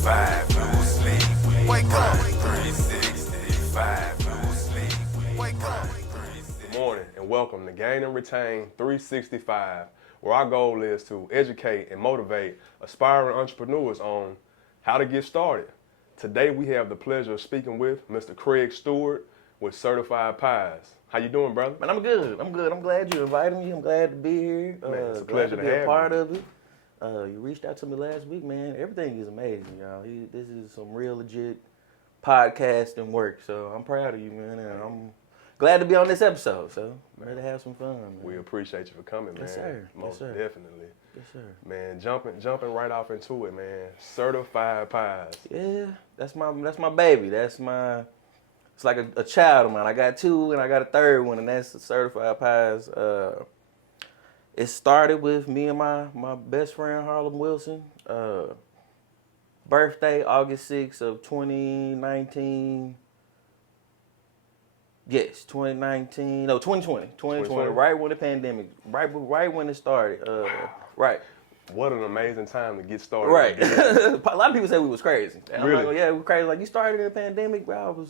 365, no sleep. Wake up. 365, no sleep. Wake up. Good morning and welcome to Gain and Retain 365, where our goal is to educate and motivate aspiring entrepreneurs on how to get started. Today we have the pleasure of speaking with Mr. Craig Stewart with Certified Pies. How you doing, brother? Man, I'm good. I'm glad you invited me. I'm glad to be here. Man, it's a glad pleasure to to be have a part you. of it. You reached out to me last week, man. Everything is amazing, y'all. This is some real legit podcasting work. So I'm proud of you, man. And I'm glad to be on this episode. So ready to have some fun, man. We appreciate you for coming, man. Yes, sir. Most Yes, sir. definitely. Yes, sir. Man, jumping right off into it, man. Certified Pies. Yeah, that's my baby. It's like a child of mine. I got two and I got a third one, and that's the Certified Pies. It started with me and my best friend, Harlem Wilson. Birthday, August 6th of 2019. Yes, 2019. No, 2020. 2020, right when the pandemic, right when it started. Right. What an amazing time to get started. Right. A lot of people say we was crazy. And Really? I'm like, yeah, we crazy. Like, you started in the pandemic, bro.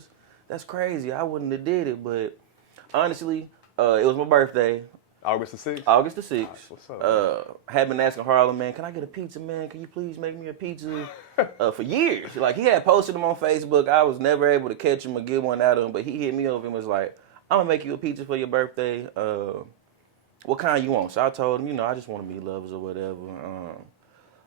That's crazy. I wouldn't have did it, but honestly, it was my birthday. August the 6th? August the 6th. What's up? I had been asking Harlem, man, can I get a pizza, man? Can you please make me a pizza? For years. Like, he had posted them on Facebook. I was never able to catch him or get one out of him, but he hit me over and was like, I'm going to make you a pizza for your birthday. What kind you want? So I told him, I just want to be lovers or whatever.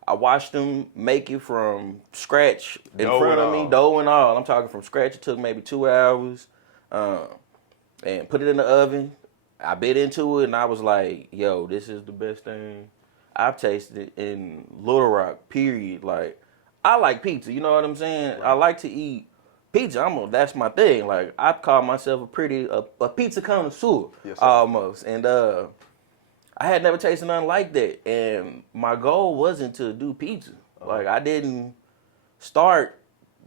I watched him make it from scratch in front of me, dough and all. I'm talking from scratch. It took maybe 2 hours. And put it in the oven. I bit into it and I was like, yo, this is the best thing I've tasted in Little Rock, period. Like, I like pizza, you know what I'm saying? I like to eat pizza. That's my thing. Like, I call myself a pizza connoisseur, Yes, sir. almost. And I had never tasted nothing like that. And my goal wasn't to do pizza. Like, I didn't start.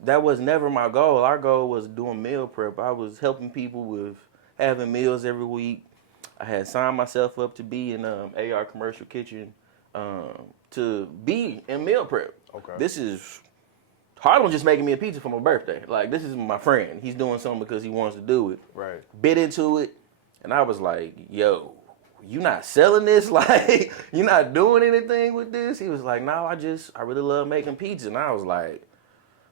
That was never my goal. Our goal was doing meal prep. I was helping people with having meals every week. I had signed myself up to be in AR Commercial Kitchen to be in meal prep. Okay. This is Harlem just making me a pizza for my birthday. Like, this is my friend. He's doing something because he wants to do it. Right. Bit into it, and I was like, yo, you not selling this? Like, you not doing anything with this? He was like, no, I really love making pizza. And I was like,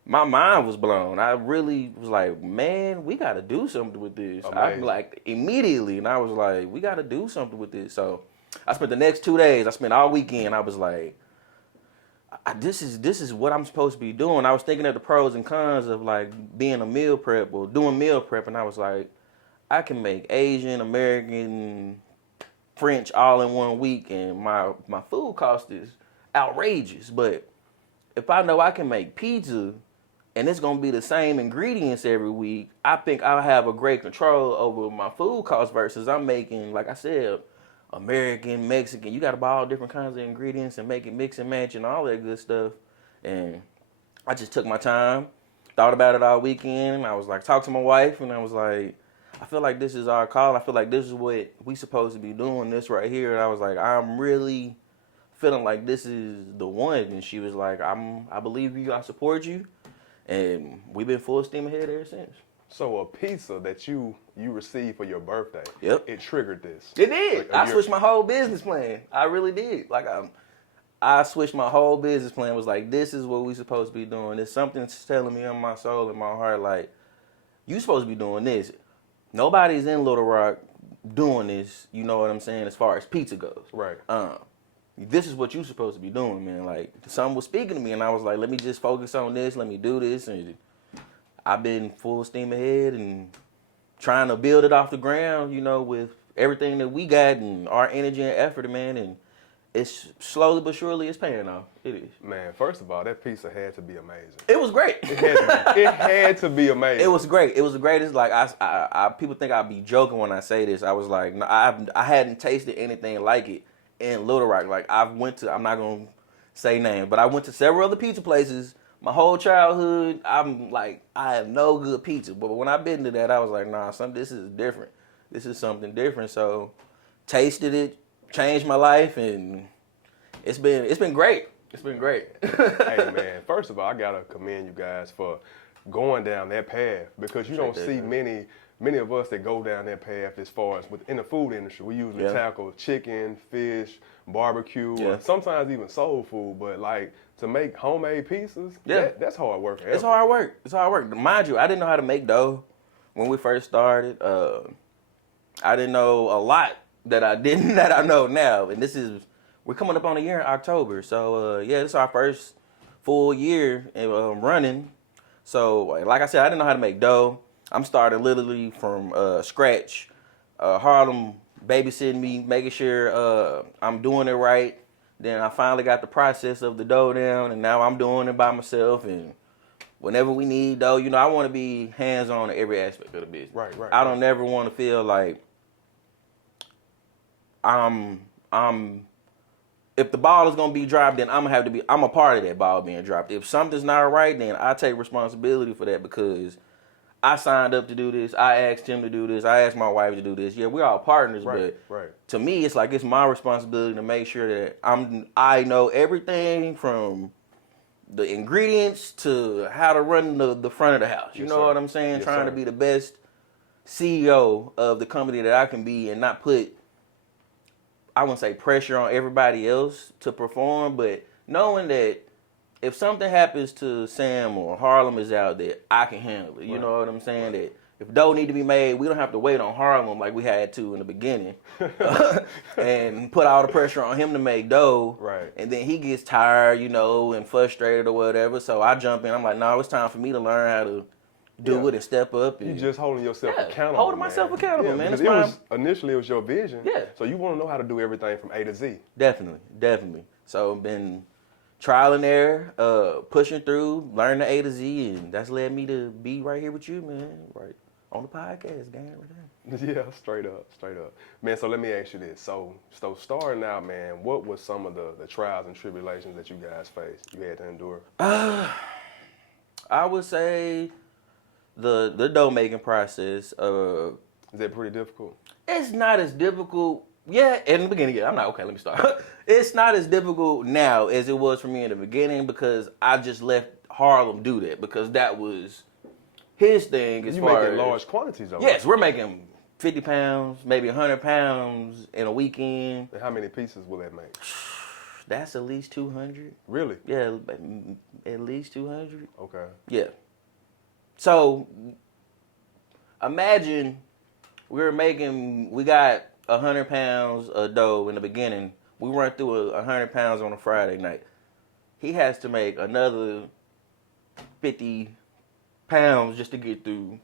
my mind was blown. I really was like, man, we got to do something with this. I like immediately, and I was like, we got to do something with this. So I spent the next 2 days. I spent all weekend. I was like, this is what I'm supposed to be doing. I was thinking of the pros and cons of like being a meal prep or doing meal prep, and I was like, I can make Asian, American, French all in 1 week, and my food cost is outrageous. But if I know I can make pizza and it's gonna be the same ingredients every week, I think I'll have a great control over my food costs versus I'm making, like I said, American, Mexican. You gotta buy all different kinds of ingredients and make it mix and match and all that good stuff. And I just took my time, thought about it all weekend. I was like, talked to my wife, and I was like, I feel like this is our call. I feel like this is what we supposed to be doing, this right here. And I was like, I'm really feeling like this is the one. And she was like, I believe you, I support you. And we've been full steam ahead ever since. So a pizza that you received for your birthday, Yep. it triggered this. It did. I switched my whole business plan. I really did. Like, I switched my whole business plan. It was like, this is what we supposed to be doing. There's something that's telling me in my soul and my heart, like, you supposed to be doing this. Nobody's in Little Rock doing this, you know what I'm saying, as far as pizza goes. Right. This is what you supposed to be doing, man. Like, something was speaking to me, and I was like, let me just focus on this. Let me do this. And I've been full steam ahead and trying to build it off the ground, with everything that we got and our energy and effort, man. And it's slowly but surely it's paying off. It is. Man, first of all, that pizza had to be amazing. It was great. It had to be amazing. It was great. It was the greatest. Like, I people think I'd be joking when I say this. I was like, no, I hadn't tasted anything like it in Little Rock. Like, I'm not going to say names, but I went to several other pizza places my whole childhood. I'm like, I have no good pizza. But when I bit into that, I was like, nah, this is different. This is something different. So tasted it, changed my life, and it's been great. It's been great. Hey man, first of all, I gotta commend you guys for going down that path because you don't see many of us that go down that path as far as within the food industry. We usually tackle chicken, fish, barbecue, or sometimes even soul food. But like to make homemade pizzas, that's hard work. It's hard work. It's hard work. Mind you, I didn't know how to make dough when we first started. I didn't know a lot that I didn't that I know now, and we're coming up on a year in October. So this is our first full year running. So like I said, I didn't know how to make dough. I'm starting literally from scratch. Harlem babysitting me, making sure I'm doing it right. Then I finally got the process of the dough down, and now I'm doing it by myself. And whenever we need dough, I want to be hands-on in every aspect of the business. Right. I don't ever want to feel like if the ball is gonna be dropped, then I'm a part of that ball being dropped. If something's not right, then I take responsibility for that because I signed up to do this. I asked him to do this. I asked my wife to do this. Yeah, we're all partners, but to me, it's like it's my responsibility to make sure that I know everything from the ingredients to how to run the front of the house. You know what I'm saying? Trying to be the best CEO of the company that I can be and not put, I wouldn't say pressure on everybody else to perform, but knowing that if something happens to Sam or Harlem is out there, I can handle it. You know what I'm saying? That if dough need to be made, we don't have to wait on Harlem like we had to in the beginning and put all the pressure on him to make dough. Right. And then he gets tired, and frustrated or whatever. So I jump in. I'm like, no, it's time for me to learn how to do it and step up. And you just holding yourself accountable. Holding myself accountable, man. Because initially it was your vision. Yeah. So you want to know how to do everything from A to Z. Definitely. So been trial and error, pushing through, learn the A to Z, and that's led me to be right here with you, man. Right on the podcast, Gain&Retain. Yeah, straight up. Man, so let me ask you this. So starting out, man, what was some of the trials and tribulations that you guys faced, you had to endure? I would say the dough making process. Is that pretty difficult? It's not as difficult. Yeah, in the beginning, I'm not, okay, let me start. It's not as difficult now as it was for me in the beginning because I just let Harlem do that because that was his thing as far as... You making large quantities of it? Yes, we're making 50 pounds, maybe 100 pounds in a weekend. And how many pieces will that make? That's at least 200. Really? Yeah, at least 200. Okay. Yeah. So, imagine we got 100 pounds of dough in the beginning. We run through 100 pounds on a Friday night. He has to make another 50 pounds just to get through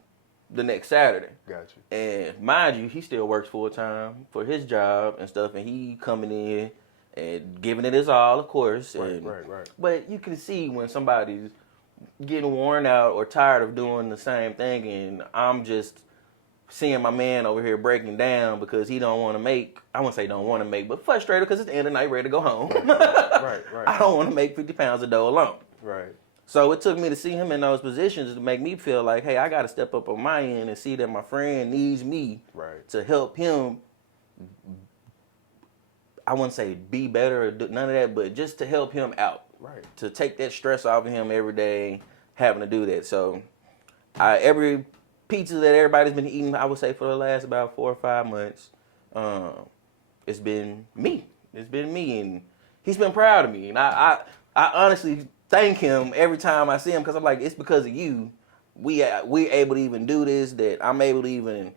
the next Saturday. Gotcha. And mind you, he still works full time for his job and stuff, and he coming in and giving it his all, of course. Right. But you can see when somebody's getting worn out or tired of doing the same thing, and I'm just seeing my man over here breaking down because he don't want to make, I wouldn't say don't want to make, but frustrated because it's the end of the night, ready to go home. Right. I don't want to make 50 pounds of dough alone. Right. So it took me to see him in those positions to make me feel like, hey, I got to step up on my end and see that my friend needs me to help him. I wouldn't say be better or do none of that, but just to help him out. Right. To take that stress off of him every day, having to do that. So every pizza that everybody's been eating, I would say for the last about 4 or 5 months, it's been me. And he's been proud of me. And I honestly thank him every time I see him because I'm like, it's because of you. We're able to even do this, that I'm able to even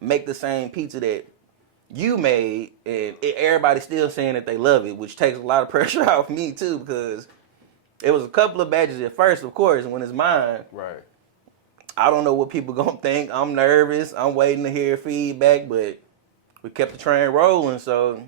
make the same pizza that you made, and everybody's still saying that they love it, which takes a lot of pressure off me too because it was a couple of batches at first, of course, and when it's mine. Right. I don't know what people gonna think. I'm nervous. I'm waiting to hear feedback, but we kept the train rolling, so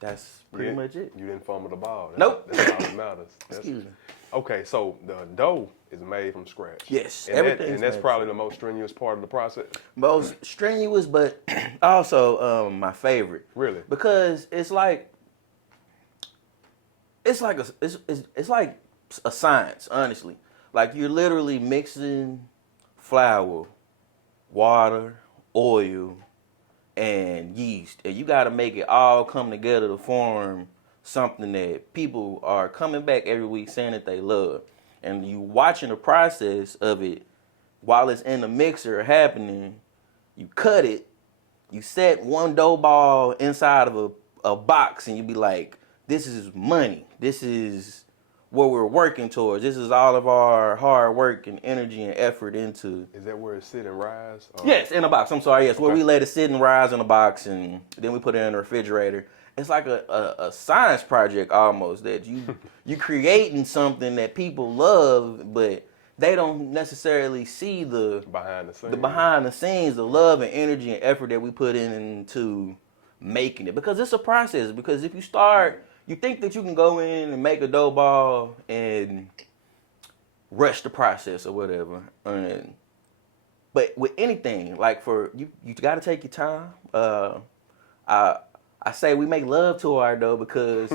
that's pretty much it. You didn't fumble the ball. Nope. That's all that matters. Excuse me. Okay, so the dough is made from scratch. Yes, and that's probably the most strenuous part of the process. Most strenuous, but also my favorite. Really? Because it's like a science, honestly. Like you're literally mixing flour, water, oil, and yeast, and you got to make it all come together to form something that people are coming back every week saying that they love. And you watching the process of it while it's in the mixer happening, you cut it, you set one dough ball inside of a box, and you be like, this is money. This is what we're working towards. This is all of our hard work and energy and effort into. Is that where it sit and rise? Yes, in a box. I'm sorry. Yes, where we let it sit and rise in a box, and then we put it in the refrigerator. It's like a science project almost, that you creating something that people love, but they don't necessarily see the behind the scenes, the love and energy and effort that we put into making it, because it's a process. Because if you think that you can go in and make a dough ball and rush the process or whatever. But with anything, like you got to take your time. I say we make love to our dough because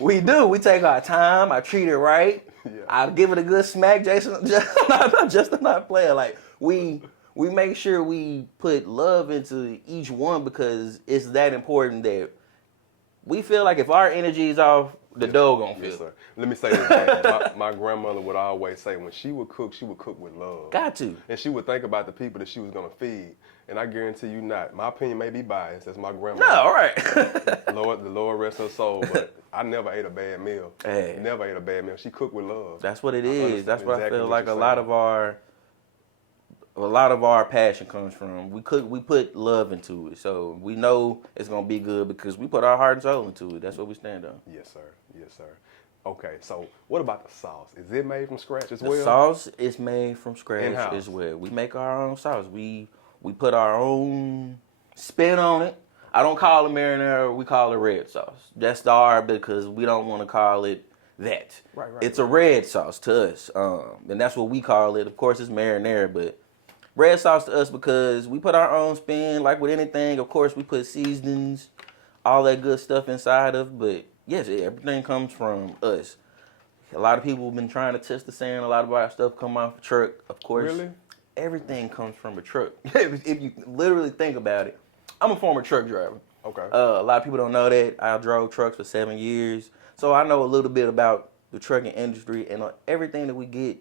we do. We take our time. I treat it right. Yeah. I give it a good smack. Just not playing. Like we make sure we put love into each one, because it's that important that we feel like if our energy is off, the dough gonna feel. Yes, sir. Let me say this. my grandmother would always say when she would cook with love. Got to. And she would think about the people that she was gonna feed. And I guarantee you not. My opinion may be biased. That's my grandmother. No, all right. The Lord rest her soul. But I never ate a bad meal. Hey. Never ate a bad meal. She cooked with love. That's what it is. That's what I feel like a lot of our passion comes from. We put love into it. So we know it's gonna be good because we put our heart and soul into it. That's what we stand on. Yes, sir. Yes, sir. Okay, so what about the sauce? Is it made from scratch as well? The sauce is made from scratch In-house. as well. We make our own sauce. We put our own spin on it. I don't call it marinara. We call it red sauce. That's the R, because we don't want to call it that. Right. It's a red sauce to us, and that's what we call it. Of course, it's marinara, but red sauce to us because we put our own spin. Like with anything, of course, we put seasonings, all that good stuff inside of. But yes, everything comes from us. A lot of people have been trying to test the saying. A lot of our stuff come off a truck. Of course, really? Everything comes from a truck. If you literally think about it, I'm a former truck driver. Okay. A lot of people don't know that. I drove trucks for 7 years, so I know a little bit about the trucking industry, and everything that we get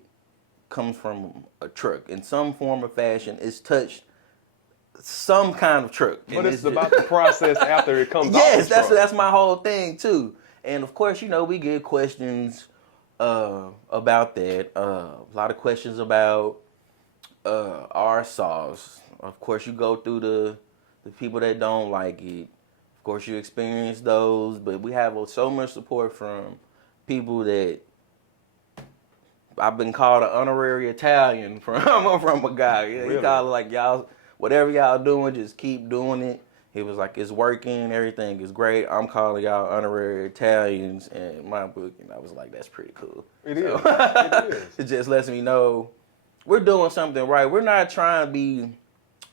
comes from a truck in some form or fashion. It's touched some kind of truck. But it's about the process after it comes yes, off the truck. That's my whole thing too. And of course, we get questions about that. A lot of questions about our sauce. Of course, you go through the people that don't like it. Of course, you experience those, but we have so much support from people that I've been called an honorary Italian from a guy. Yeah, Really? He called it like, y'all, whatever y'all doing, just keep doing it. He was like, it's working, everything is great. I'm calling y'all honorary Italians in my book, and I was like, that's pretty cool. It is. It is. It just lets me know we're doing something right. We're not trying to be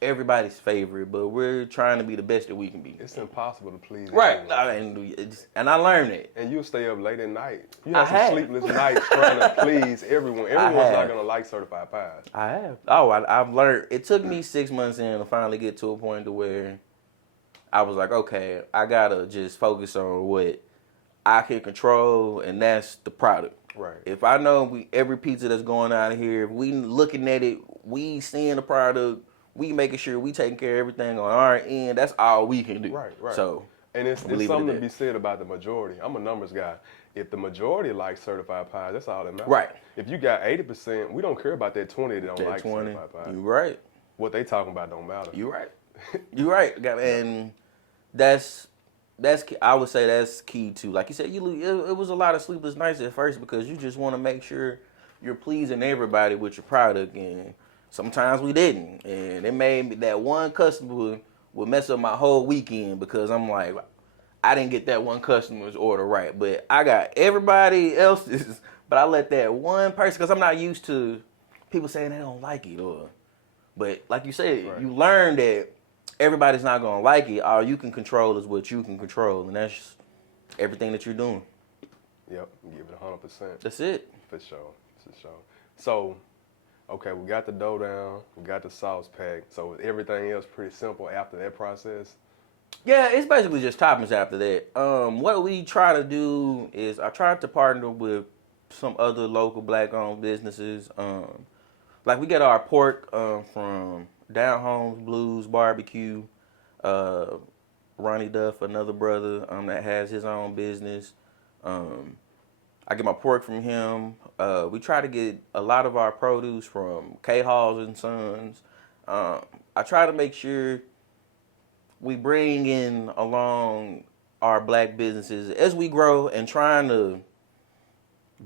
everybody's favorite, but we're trying to be the best that we can be. It's impossible to please Right. everyone. And I learned it. And you'll stay up late at night. You have some sleepless nights trying to please everyone. Everyone's not going to like certified pies. I have. Oh, I've learned. It took me 6 months in to finally get to a point to where I was like, okay, I got to just focus on what I can control, and that's the product. Right. If I know every pizza that's going out of here, if we looking at it, we seeing the product, we making sure we taking care of everything on our end, that's all we can do. Right. So, and it's something to be said about the majority. I'm a numbers guy. If the majority likes certified pies, that's all that matters. Right. If you got 80%, we don't care about that 20 that don't that like 20, certified pies. you right. What they talking about don't matter. You right. You right. And that's I would say that's key too. Like you said, it was a lot of sleepless nights at first because you just want to make sure you're pleasing everybody with your product, and sometimes we didn't, and it made me that one customer would mess up my whole weekend because I'm like, I didn't get that one customer's order right, but I got everybody else's. But I let that one person, because I'm not used to people saying they don't like it, but like you said, right. You learn that everybody's not gonna like it. All you can control is what you can control, and that's just everything that you're doing. Yep, give it 100%. That's it. For sure. So, okay, we got the dough down, we got the sauce packed. So is everything else pretty simple after that process? Yeah, it's basically just toppings after that. What we try to do is I try to partner with some other local black-owned businesses. Like we get our pork from Down Home's Blues Barbecue. Uh, Ronnie Duff, another brother that has his own business. I get my pork from him. We try to get a lot of our produce from K Halls and Sons. I try to make sure we bring in along our black businesses as we grow and trying to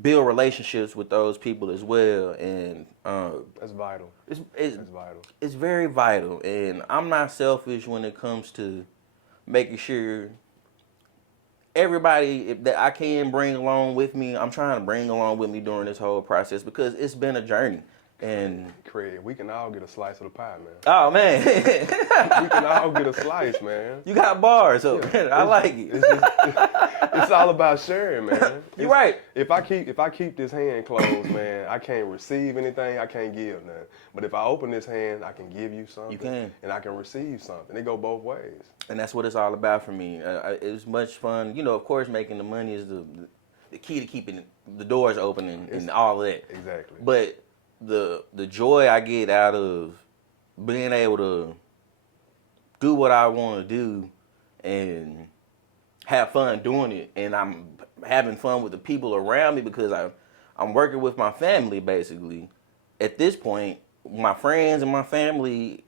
build relationships with those people as well. And That's vital. it's vital. It's very vital. And I'm not selfish when it comes to making sure everybody that I can bring along with me, I'm trying to bring along with me during this whole process because it's been a journey. And Craig, we can all get a slice of the pie, man. oh man, We can all get a slice, man. you got bars, so I like it. It's all about sharing, man. You're right. If I keep this hand closed, man, I can't receive anything. I can't give nothing. But if I open this hand, I can give you something. You can. And I can receive something. It go both ways. And that's what it's all about for me. It's much fun. You know, of course, making the money is the key to keeping the doors open and all of that. Exactly. But the joy I get out of being able to do what I want to do and have fun doing it, and I'm having fun with the people around me because I'm working with my family basically. At this point, my friends and my family,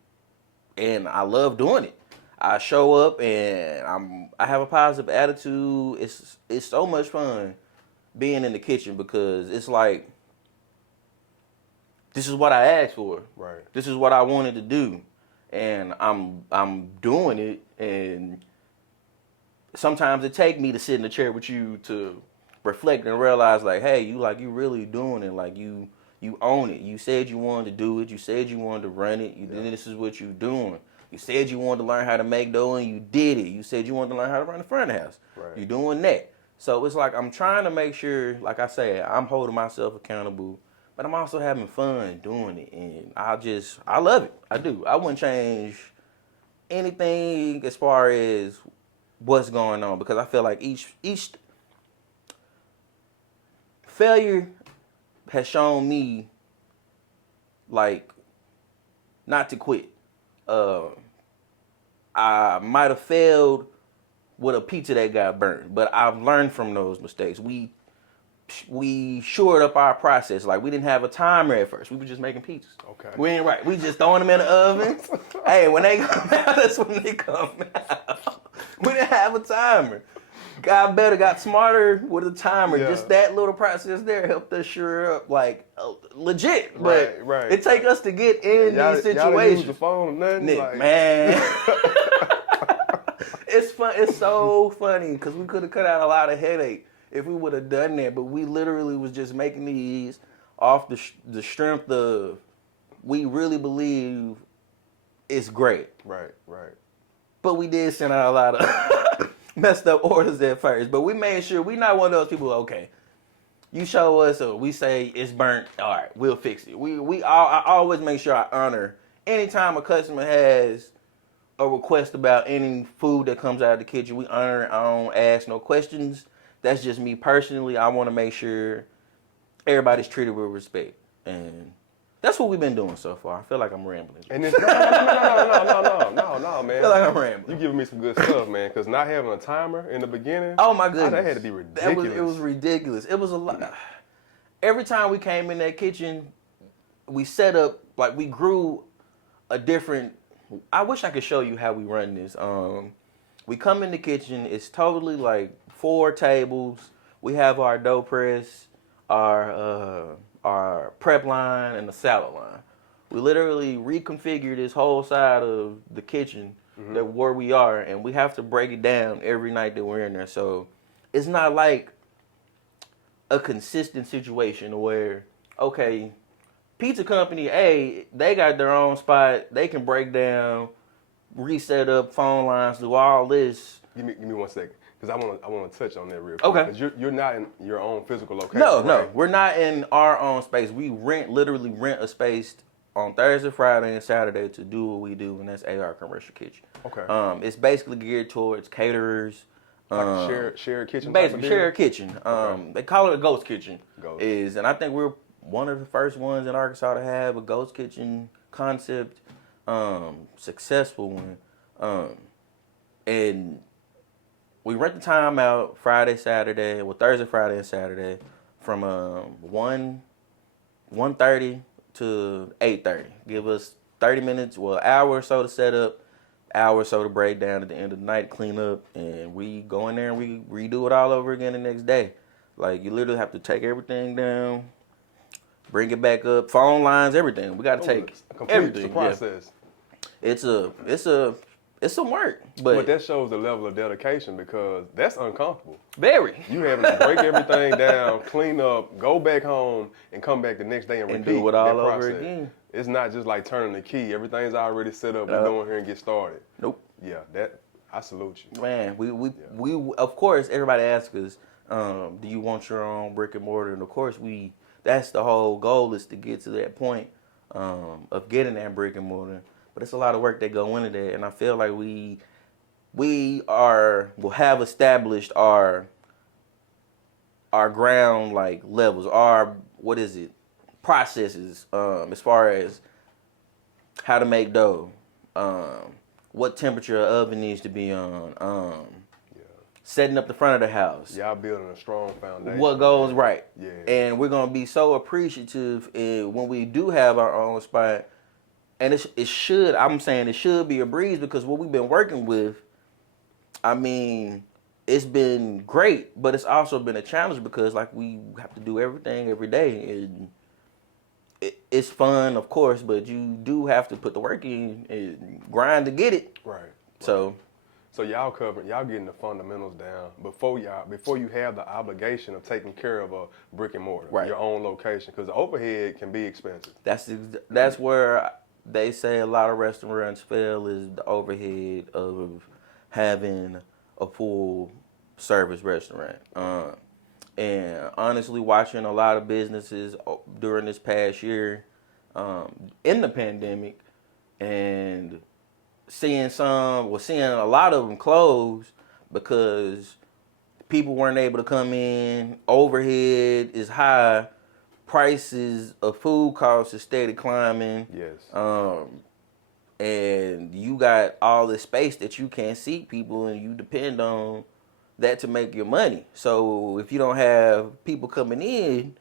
and I love doing it. I show up and I have a positive attitude. It's so much fun being in the kitchen because it's like this is what I asked for. Right. This is what I wanted to do, and I'm doing it. And sometimes it takes me to sit in the chair with you to reflect and realize, like, hey, you really doing it. Like you own it. You said you wanted to do it. You said you wanted to run it. This is what you're doing. You said you wanted to learn how to make dough, and you did it. You said you wanted to learn how to run the front of the house. Right. You're doing that. So it's like I'm trying to make sure, like I say, I'm holding myself accountable, but I'm also having fun doing it, and I love it. I do. I wouldn't change anything as far as what's going on because I feel like each failure has shown me, like, not to quit. I might have failed with a pizza that got burned, but I've learned from those mistakes. We shored up our process. Like, we didn't have a timer at first. We were just making pizzas. Okay. We ain't right. We just throwing them in the oven. Hey, when they come out, that's when they come out. We didn't have a timer. Got smarter with a timer. Yeah. Just that little process there helped us sure up, like, legit. But Right. it take us to get in these situations. Y'all didn't use the phone or nothing? Nick, like... man. It's fun. It's so funny because we could have cut out a lot of headache if we would have done that. But we literally was just making these off the strength of we really believe it's great. Right. But we did send out a lot of messed up orders at first. But we made sure we not one of those people. Okay, you show us or we say it's burnt. All right, we'll fix it. I always make sure I honor anytime a customer has a request about any food that comes out of the kitchen. We honor it. I don't ask no questions. That's just me personally. I want to make sure everybody's treated with respect, and that's what we've been doing so far. I feel like I'm rambling. And it's no, man. I feel like I'm rambling. You giving me some good stuff, man. Because not having a timer in the beginning. Oh my goodness, that had to be ridiculous. It was ridiculous. It was a lot. Every time we came in that kitchen, we set up like we grew a different. I wish I could show you how we run this. We come in the kitchen. It's totally like 4 tables. We have our dough press, our prep line, and the salad line. We literally reconfigure this whole side of the kitchen that where we are, and we have to break it down every night that we're in there. So it's not like a consistent situation where, okay, pizza company A, they got their own spot. They can break down, reset up phone lines, do all this. Give me 1 second, because I want to touch on that real quick. Okay. Because you're not in your own physical location. No, right? we're not in our own space. We literally rent a space on Thursday, Friday, and Saturday to do what we do, and that's AR Commercial Kitchen. Okay. It's basically geared towards caterers. Like a shared kitchen type of Basically, deal? shared kitchen. Okay. They call it a ghost kitchen. Ghost. And I think we're one of the first ones in Arkansas to have a ghost kitchen concept, successful one. And we rent the time out Friday, Saturday, Thursday, Friday, and Saturday from 1:30 to 8:30. Give us 30 minutes, well, an hour or so to set up, hour or so to break down at the end of the night, clean up, and we go in there and we redo it all over again the next day. Like, you literally have to take everything down, bring it back up, phone lines, everything. We got to take everything. The process. Yeah. It's some work, but that shows the level of dedication because that's uncomfortable. very. You having to break everything down, clean up, go back home, and come back the next day and repeat do it that all over process. again. It's not just like turning the key. Everything's already set up. We go in here and get started. Nope. Yeah, I salute you. Man, we of course everybody asks us, do you want your own brick and mortar? And of course that's the whole goal is to get to that point of getting that brick and mortar. But it's a lot of work that go into that, and I feel like will have established our ground like levels, our processes as far as how to make dough, what temperature an oven needs to be on, setting up the front of the house. Y'all building a strong foundation. What goes right. Yeah. And we're gonna be so appreciative when we do have our own spot. And it should be a breeze because what we've been working with, I mean, it's been great, but it's also been a challenge because like we have to do everything every day. And it's fun, of course, but you do have to put the work in and grind to get it. Right. So y'all getting the fundamentals down before you have the obligation of taking care of a brick and mortar, Right. your own location, because the overhead can be expensive. That's where they say a lot of restaurants fail is the overhead of having a full service restaurant. And honestly, watching a lot of businesses during this past year in the pandemic and seeing a lot of them close because people weren't able to come in, overhead is high, prices of food costs is steady climbing. Yes. And you got all this space that you can't see people and you depend on that to make your money. So if you don't have people coming in,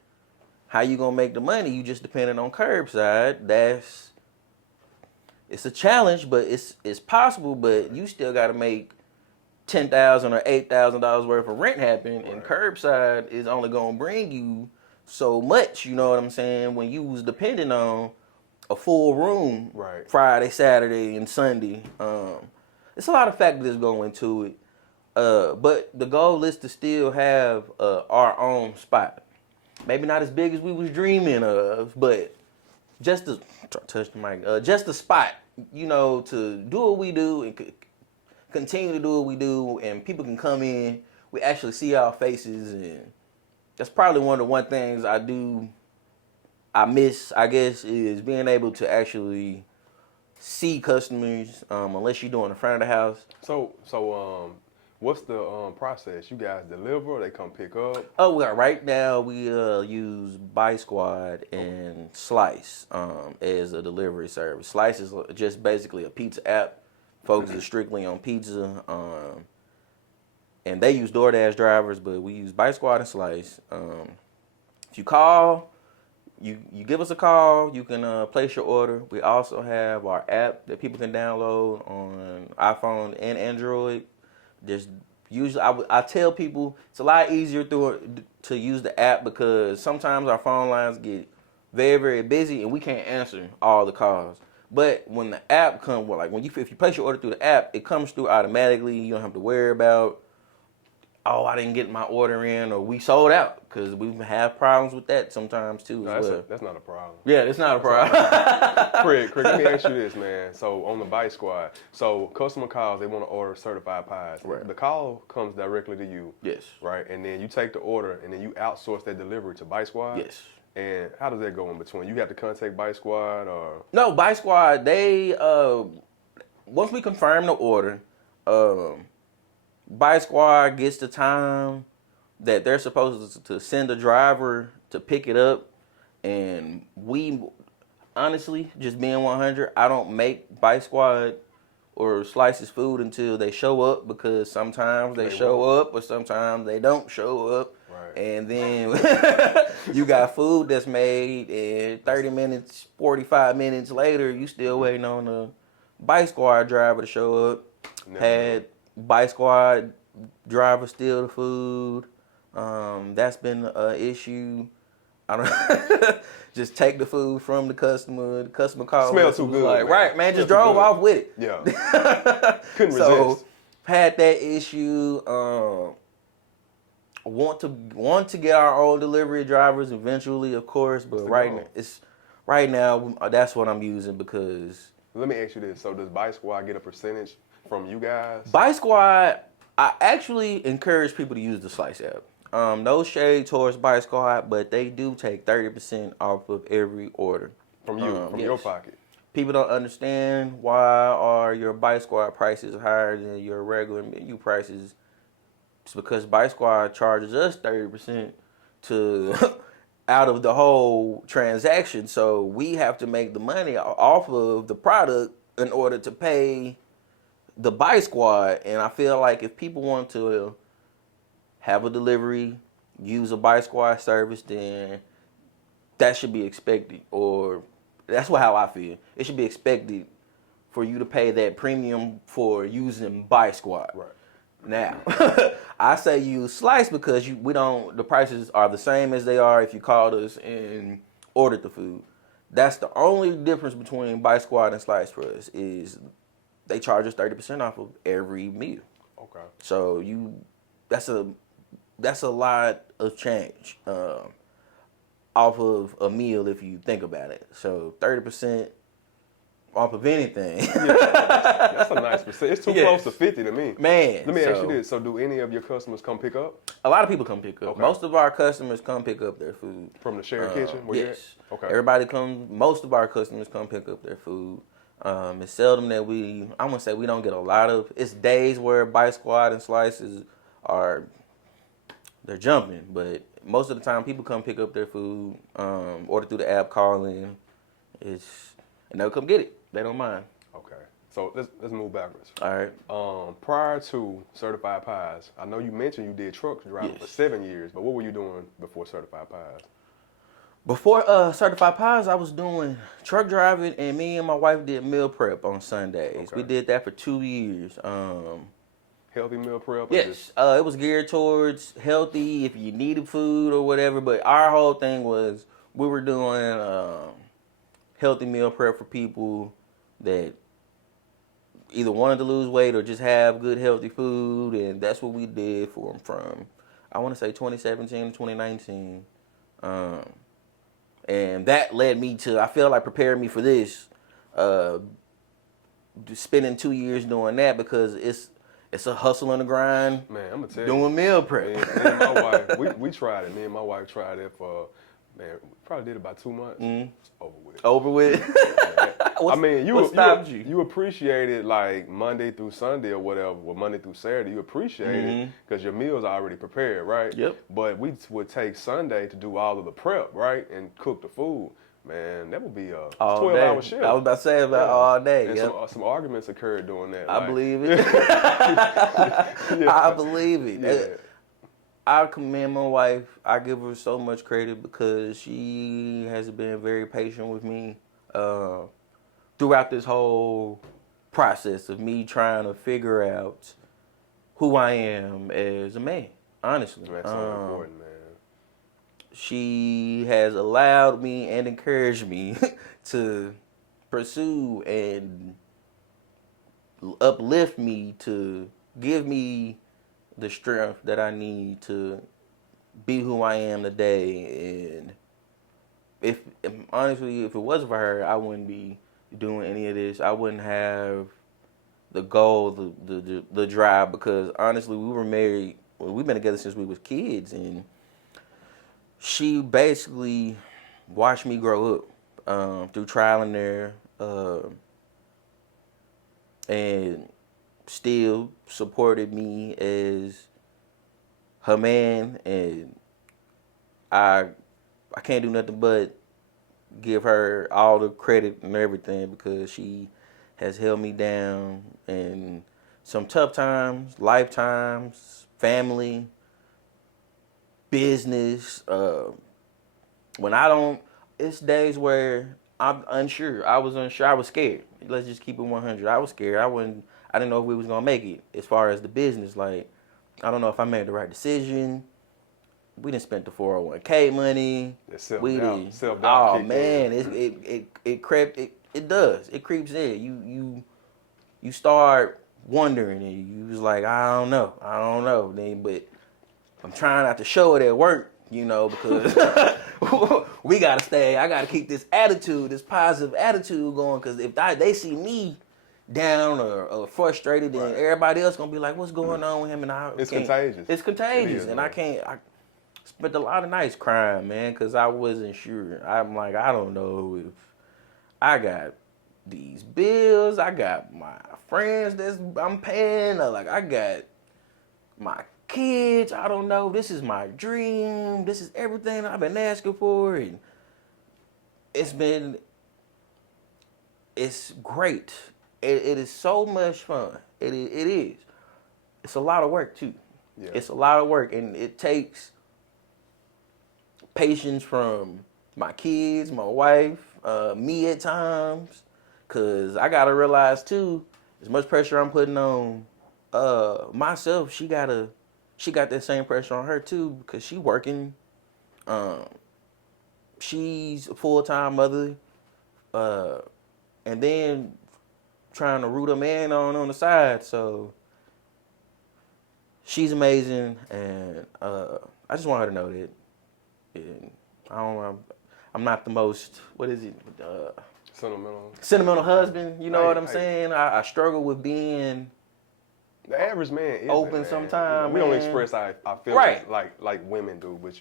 how you gonna make the money? You just depending on curbside. It's a challenge, but it's possible, but you still gotta make $10,000 or $8,000 worth of rent happen, and curbside is only gonna bring you so much, you know what I'm saying, when you was depending on a full room Friday, Saturday, and Sunday. It's a lot of factors that go into it. But the goal is to still have our own spot. Maybe not as big as we was dreaming of, but just to touch the mic, just a spot, you know, to do what we do and continue to do what we do, and people can come in. We actually see our faces, and that's probably one of the things I miss, I guess, is being able to actually see customers, unless you're doing the front of the house. So what's the process? You guys deliver or they come pick up? Oh, well, right now we use Buy Squad and Slice as a delivery service. Slice is just basically a pizza app, focuses strictly on pizza, and they use DoorDash drivers, but we use Buy Squad and Slice. If you call, you give us a call, you can place your order. We also have our app that people can download on iPhone and Android. There's usually I tell people it's a lot easier to use the app because sometimes our phone lines get very, very busy and we can't answer all the calls. But when the app comes, if you place your order through the app, it comes through automatically. You don't have to worry about, oh, I didn't get my order in, or we sold out, because we have problems with that sometimes too. That's not a problem. Yeah, it's not a problem. Craig, let me ask you this, man. So on the Bite Squad, so customer calls, they want to order certified pies. Right. The call comes directly to you. Yes. Right, and then you take the order, and then you outsource that delivery to Bite Squad. Yes. And how does that go in between? You have to contact Bike Squad or? No, Bike Squad, they, once we confirm the order, Bike Squad gets the time that they're supposed to send a driver to pick it up. And we, honestly, just being 100, I don't make Bike Squad or Slices food until they show up, because sometimes they show up or sometimes they don't show up. Right. And then you got food that's made, and 30 minutes, 45 minutes later, you still waiting on the Bike Squad driver to show up. Had Bike Squad driver steal the food. That's been an issue. I don't just take the food from the customer. The customer called. Smell too good. Like, man. right, man, just drove off with it. Yeah. Couldn't So resist. had that issue. Want to get our own delivery drivers eventually, of course, but right now that's what I'm using because. Let me ask you this: so does Bike Squad get a percentage from you guys? Bike Squad, I actually encourage people to use the Slice app. No shade towards Bike Squad, but they do take 30% off of every order. From you, from your pocket. People don't understand why are your Bike Squad prices higher than your regular menu prices. It's because Bike Squad charges us 30% to out of the whole transaction. So we have to make the money off of the product in order to pay the Bike Squad. And I feel like if people want to have a delivery, use a Bike Squad service, then that should be expected. Or that's how I feel. It should be expected for you to pay that premium for using Bike Squad. Right. Now, I say use Slice because the prices are the same as they are if you called us and ordered the food. That's the only difference between Bike Squad and Slice for us is they charge us 30% off of every meal. Okay. So that's a lot of change off of a meal if you think about it. So 30% off of anything. That's a nice percent. It's too close to 50 to me. Man. Let me ask you this. So do any of your customers come pick up? A lot of people come pick up. Okay. Most of our customers come pick up their food. From the shared kitchen? Yes. Okay. Most of our customers come pick up their food. It's seldom that I wouldn't say we don't get a lot of, it's days where Bike Squad and Slices they're jumping, but most of the time people come pick up their food, order through the app, call in, and they'll come get it. They don't mind. Okay. So let's move backwards. All right. Prior to Certified Pies, I know you mentioned you did truck driving for 7 years, but what were you doing before Certified Pies? Before Certified Pies, I was doing truck driving, and me and my wife did meal prep on Sundays. Okay. We did that for 2 years. Healthy meal prep? Yes, it was geared towards healthy if you needed food or whatever, but our whole thing was we were doing healthy meal prep for people that either wanted to lose weight or just have good healthy food, and that's what we did for them from, I want to say 2017 to 2019. And that led me to, I feel like prepared me for this, spending 2 years doing that because it's a hustle and a grind. Man, I'm gonna tell doing you. Meal prep. Me and my wife, we tried it. Me and my wife tried it for, man, probably did it about 2 months. Mm-hmm. It's over with. Over with. I mean, you? You appreciate it like Monday through Sunday or whatever, or Monday through Saturday. You appreciate it because your meals are already prepared, right? Yep. But we would take Sunday to do all of the prep, right, and cook the food. Man, that would be a 12-hour shift. I was about to say all day. And Yep. some arguments occurred doing that. I believe it. Yeah. I believe it. Yeah. I commend my wife. I give her so much credit because she has been very patient with me throughout this whole process of me trying to figure out who I am as a man, honestly. That's so important, man. She has allowed me and encouraged me to pursue and uplift me to give me the strength that I need to be who I am today. And if honestly, if it wasn't for her, I wouldn't be doing any of this. I wouldn't have the goal, the drive, because honestly, we were married. Well, we've been together since we was kids, and she basically watched me grow up through trial and error, and still supported me as her man, and I can't do nothing but give her all the credit and everything because she has held me down in some tough times, lifetimes, family, business. When I don't, it's days where I'm unsure. I was unsure. I was scared. Let's just keep it 100. I was scared. I didn't know if we was gonna make it as far as the business. Like, I don't know if I made the right decision. We didn't spend the 401k money. Self-doubt. Oh man, it crept. It does. It creeps in. You start wondering, and you was like, I don't know. Then, but I'm trying not to show it at work, because we gotta stay. I gotta keep this attitude, this positive attitude going, because if they see me down or frustrated, then everybody else gonna be like, what's going on with him? And it's contagious. It's contagious, it is, and man. I spent a lot of nights crying, man, because I wasn't sure. I'm like, I don't know if I got these bills. I got my friends I'm paying. I got my kids. I don't know. This is my dream. This is everything I've been asking for, and it's great. It is so much fun. It is. It's a lot of work too. Yeah. It's a lot of work, and it takes patience from my kids, my wife, me at times, cause I gotta realize too, as much pressure I'm putting on myself, she got that same pressure on her too, because she working. She's a full-time mother, and then trying to root a man on the side. So she's amazing, and I just want her to know that. And I'm not the most, what is it? Sentimental husband. You know what I'm saying? I struggle with being the average man is open sometimes. We don't express our feelings like women do, but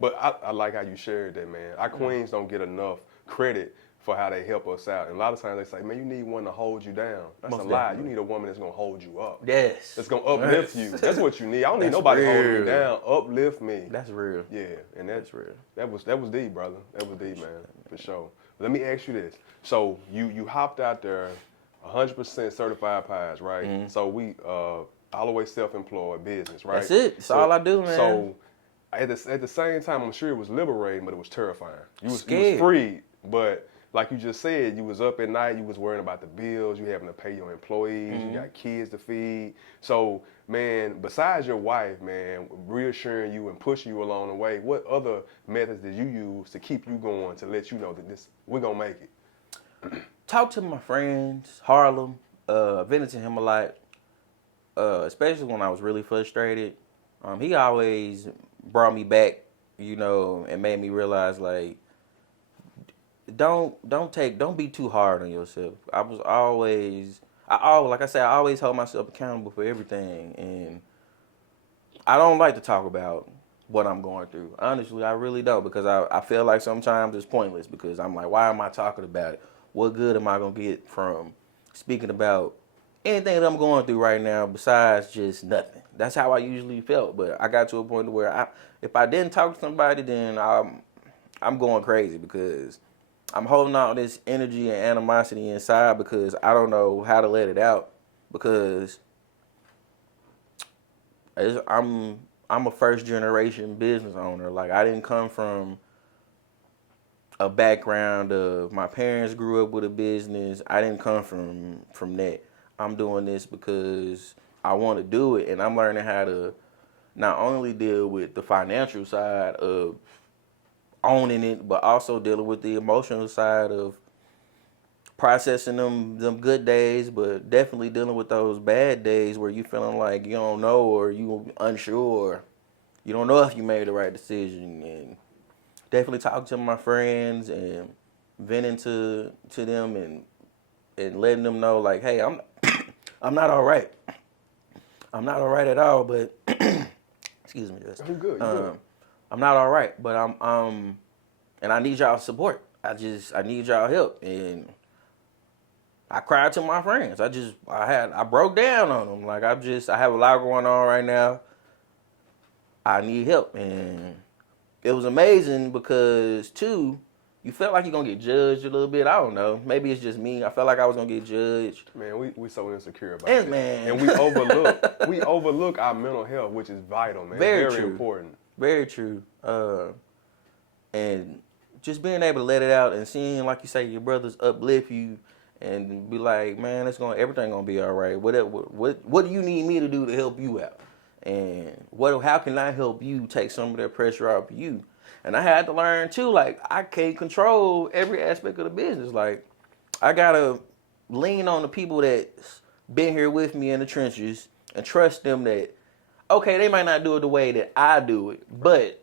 But I like how you shared that, man. Our queens don't get enough credit for how they help us out. And a lot of times they say, man, you need one to hold you down. That's a lie. You need a woman that's going to hold you up. Yes. That's going to uplift you. That's what you need. I don't need nobody holding me down. Uplift me. That's real. Yeah. And that's real. That was deep, brother. That was deep, man. For sure. But let me ask you this. So you hopped out there 100% certified pies, right? Mm-hmm. So we all the way self-employed business, right? That's it. That's all I do, man. So at the same time, I'm sure it was liberating, but it was terrifying. You was free, but like you just said, you was up at night, you was worrying about the bills, you having to pay your employees, you got kids to feed. So, man, besides your wife, man, reassuring you and pushing you along the way, what other methods did you use to keep you going, to let you know that we're going to make it? Talk to my friends, Harlem, vented to him a lot, especially when I was really frustrated. He always brought me back, and made me realize, like, don't be too hard on yourself. I always hold myself accountable for everything, and I don't like to talk about what I'm going through. Honestly, I really don't, because I feel like sometimes it's pointless, because I'm like, why am I talking about it? What good am I going to get from speaking about anything that I'm going through right now besides just nothing? That's how I usually felt, but I got to a point where if I didn't talk to somebody, then I'm going crazy, because I'm holding all this energy and animosity inside, because I don't know how to let it out, because I'm a first generation business owner. Like, I didn't come from a background of my parents grew up with a business. I didn't come from that. I'm doing this because I want to do it, and I'm learning how to not only deal with the financial side of owning it, but also dealing with the emotional side of processing them good days, but definitely dealing with those bad days where you feeling like you don't know, or you unsure, you don't know if you made the right decision. And definitely talking to my friends and venting to them and letting them know, like, hey, I'm not all right. I'm not all right at all, but excuse me, Justin. You good. I'm not all right, but I'm and I need y'all support. I need y'all help. And I cried to my friends. I broke down on them. Like, I have a lot going on right now. I need help. And it was amazing because, too, you felt like you're going to get judged a little bit. I don't know. Maybe it's just me. I felt like I was going to get judged. Man, we so insecure about And, that. man. And we overlook our mental health, which is vital, man. Very true. Important. Very true. And just being able to let it out and seeing, like you say, your brothers uplift you and be like, man, everything gonna be all right. What do you need me to do to help you out? And how can I help you take some of that pressure off of you? And I had to learn too, like, I can't control every aspect of the business. Like, I gotta lean on the people that's been here with me in the trenches and trust them that, okay, they might not do it the way that I do it, but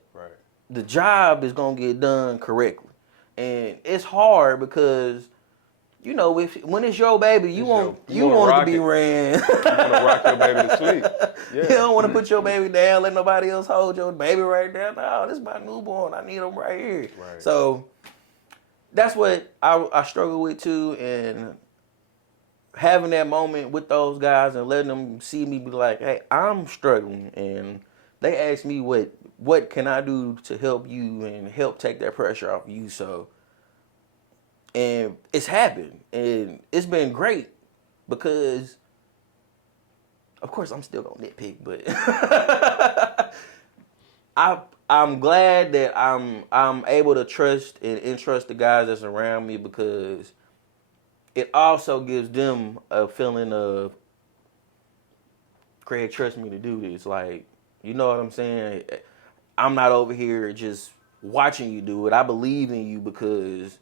the job is gonna get done correctly. And it's hard because, you know, when it's your baby, you want it to be ran. You want to rock your baby to sleep. Yeah. You don't want to put your baby down, let nobody else hold your baby right there. No, this is my newborn. I need him right here. Right. So that's what I struggle with too. And having that moment with those guys and letting them see me be like, hey, I'm struggling. And they ask me what can I do to help you and help take that pressure off you. So, and it's happened, and it's been great because, of course, I'm still gonna nitpick, but I'm glad that I'm able to trust and entrust the guys that's around me because it also gives them a feeling of, Craig, trust me to do this. Like, you know what I'm saying? I'm not over here just watching you do it. I believe in you because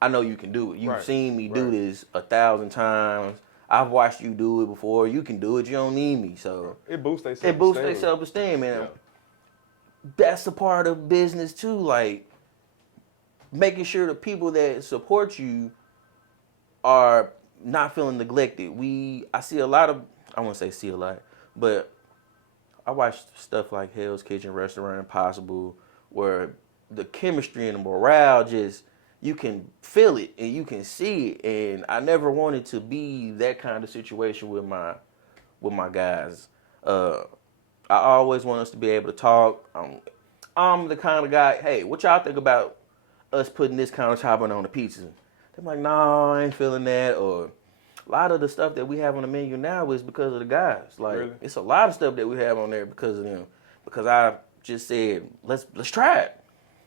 I know you can do it. You've seen me do this 1,000 times. I've watched you do it before. You can do it. You don't need me. So it boosts their self-esteem, man. Yeah. That's a part of business too. Like, making sure the people that support you are not feeling neglected. I see a lot of, I won't say see a lot, but I watch stuff like Hell's Kitchen, Restaurant Impossible, where the chemistry and the morale just, you can feel it and you can see it. And I never wanted to be that kind of situation with my guys. I always want us to be able to talk. I'm the kind of guy, hey, what y'all think about us putting this kind of topping on the pizza? They're like, no, I ain't feeling that. Or a lot of the stuff that we have on the menu now is because of the guys. Like, really? It's a lot of stuff that we have on there because of them. Because I just said, let's try it.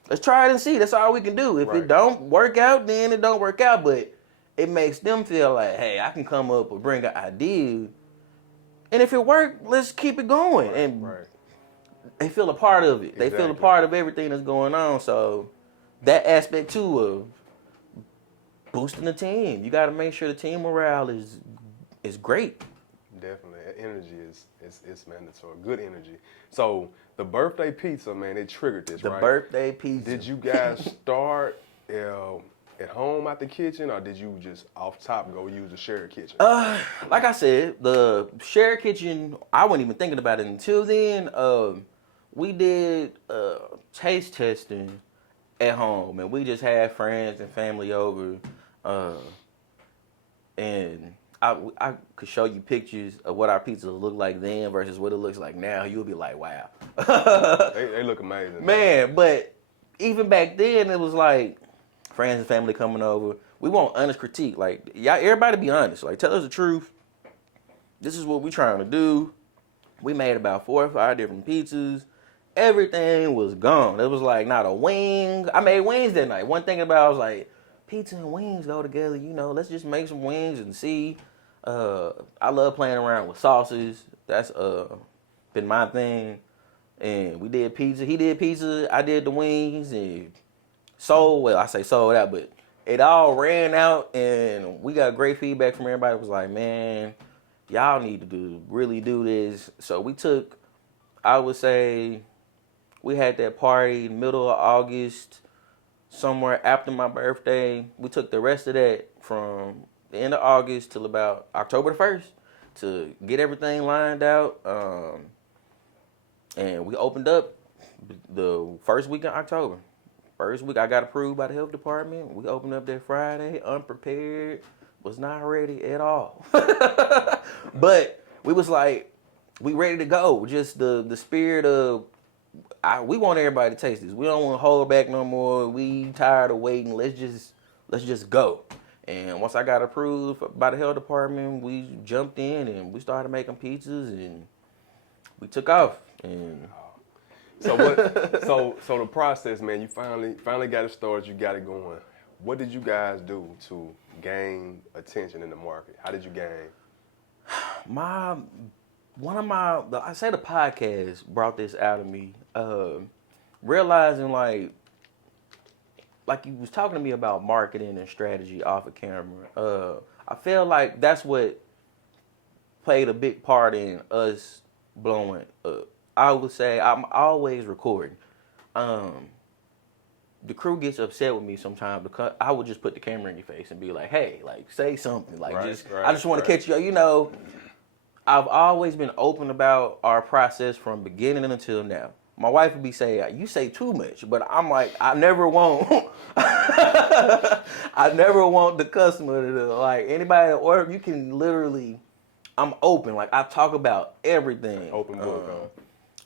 Let's try it and see. That's all we can do. If it don't work out, then it don't work out. But it makes them feel like, hey, I can come up and bring an idea. And if it works, let's keep it going. And they feel a part of it. Exactly. They feel a part of everything that's going on. So that aspect, too, of boosting the team. You got to make sure the team morale is great. Definitely. Energy is mandatory. Good energy. So the birthday pizza, man, it triggered this, right? The birthday pizza. Did you guys start at home at the kitchen, or did you just off top go use the shared kitchen? Like I said, the shared kitchen, I wasn't even thinking about it until then. We did taste testing at home, and we just had friends and family over, and I could show you pictures of what our pizza looked like then versus what it looks like now. You'll be like, wow. they look amazing. Man, but even back then, it was like friends and family coming over. We want honest critique. Like, y'all, everybody be honest. Like, tell us the truth. This is what we trying to do. We made about 4 or 5 different pizzas. Everything was gone. It was like not a wing. I made wings that night. One thing about it, I was like, pizza and wings go together. You know, let's just make some wings and see. I love playing around with sauces. That's been my thing. And we did pizza. He did pizza. I did the wings. And I say sold out, but it all ran out. And we got great feedback from everybody. It was like, man, y'all need to really do this. So we took, I would say, we had that party in the middle of August, somewhere after my birthday. We took the rest of that from the end of August till about October the 1st to get everything lined out. And we opened up the first week in October. First week I got approved by the health department. We opened up that Friday, unprepared, was not ready at all. But we was like, we ready to go. Just the spirit of, we want everybody to taste this. We don't want to hold back no more. We tired of waiting. Let's just go. And once I got approved by the health department, we jumped in and we started making pizzas and we took off. And So so the process, man, you finally got it started, you got it going. What did you guys do to gain attention in the market? How did you gain? I say the podcast brought this out of me. Realizing like you was talking to me about marketing and strategy off of camera. I feel like that's what played a big part in us blowing up. I would say I'm always recording. The crew gets upset with me sometimes because I would just put the camera in your face and be like, "Hey, like say something." Like I just want to catch you. You know, I've always been open about our process from beginning until now. My wife would be saying, "You say too much," but I'm like, I never want the customer to like anybody that order. You can literally, I'm open. Like I talk about everything. Open book.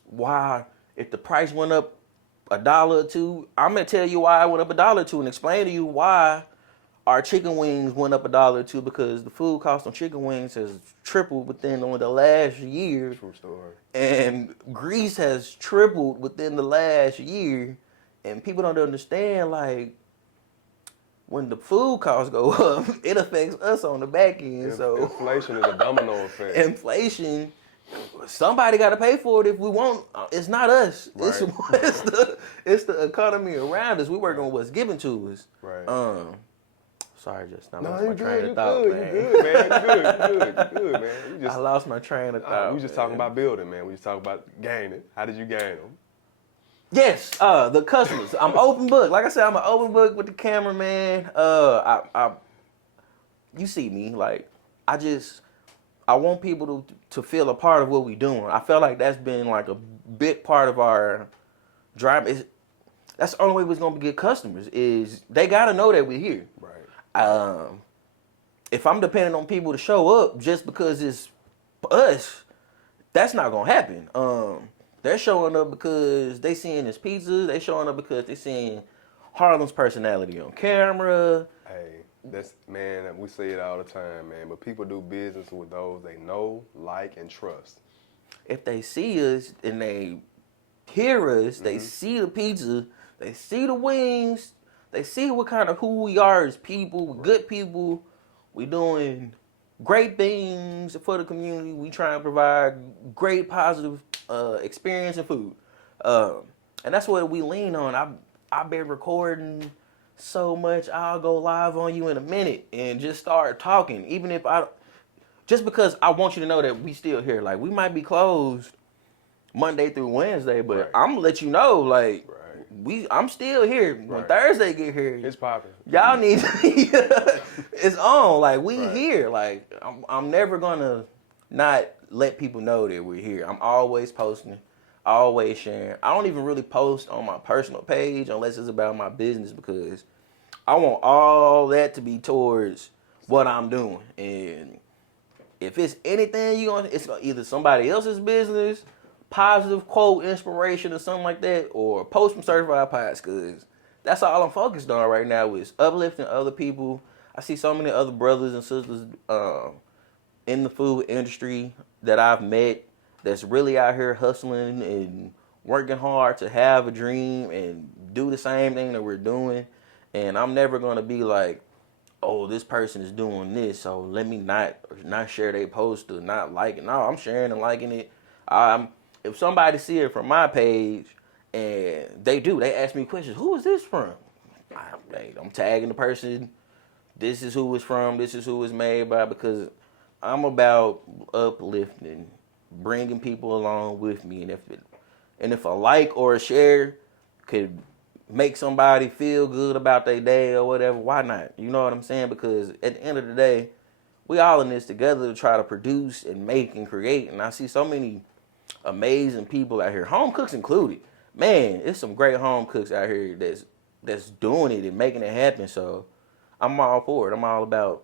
Why, if the price went up $1 or $2, I'm gonna tell you why it went up $1 or $2 and explain to you why our chicken wings went up $1 or $2, because the food cost on chicken wings has tripled within the last year. True story. And grease has tripled within the last year, and people don't understand like when the food costs go up, it affects us on the back end. So inflation is a domino effect. Inflation. Somebody got to pay for it if we want. It's not us. Right. It's the economy around us. We work on what's given to us. Right. Sorry, just I No, lost you my train good. of thought, man. You good, man. You good, man. I lost my train of thought. We just talking about building, man. We just talking about gaining. How did you gain them? Yes, the customers. I'm open book. Like I said, I'm an open book with the cameraman. You see me, like I want people to feel a part of what we doing. I feel like that's been like a big part of our drive. That's the only way we're gonna get customers is they gotta know that we're here. Right. If I'm depending on people to show up just because it's us, that's not gonna happen. They're showing up because they seeing this pizza. They showing up because they seeing Harlem's personality on camera. Hey, that's, man, we say it all the time, man. But people do business with those they know, like, and trust. If they see us and they hear us, they see the pizza, they see the wings, they see what kind of who we are as people. We're good people. We doing great things for the community. We try and provide great positive experience and food. And that's what we lean on. I've been recording so much. I'll go live on you in a minute and just start talking. Even if just because I want you to know that we still here. Like we might be closed Monday through Wednesday, but Right. I'm gonna let you know, like Right. I'm still here. When Right. Thursday get here, It's popping. y'all need to it's on. Like we Right. here. Like I'm never gonna not let people know that we're here. I'm always posting, always sharing. I don't even really post on my personal page unless it's about my business because I want all that to be towards what I'm doing. And if it's anything it's either somebody else's business, positive quote, inspiration or something like that, or post from Certified Pies, because that's all I'm focused on right now is uplifting other people. I see so many other brothers and sisters in the food industry that I've met that's really out here hustling and working hard to have a dream and do the same thing that we're doing. And I'm never going to be like, oh, this person is doing this, so let me not share their post or not like it. No, I'm sharing and liking it. If somebody see it from my page and they ask me questions, who is this from? I'm tagging the person. This is who it's from. This is who it's made by, because I'm about uplifting, bringing people along with me. And if a like or a share could make somebody feel good about their day or whatever, why not? You know what I'm saying? Because at the end of the day, we all in this together to try to produce and make and create. And I see so many amazing people out here, home cooks included. Man, it's some great home cooks out here that's that's doing it and making it happen. So I'm all for it. I'm all about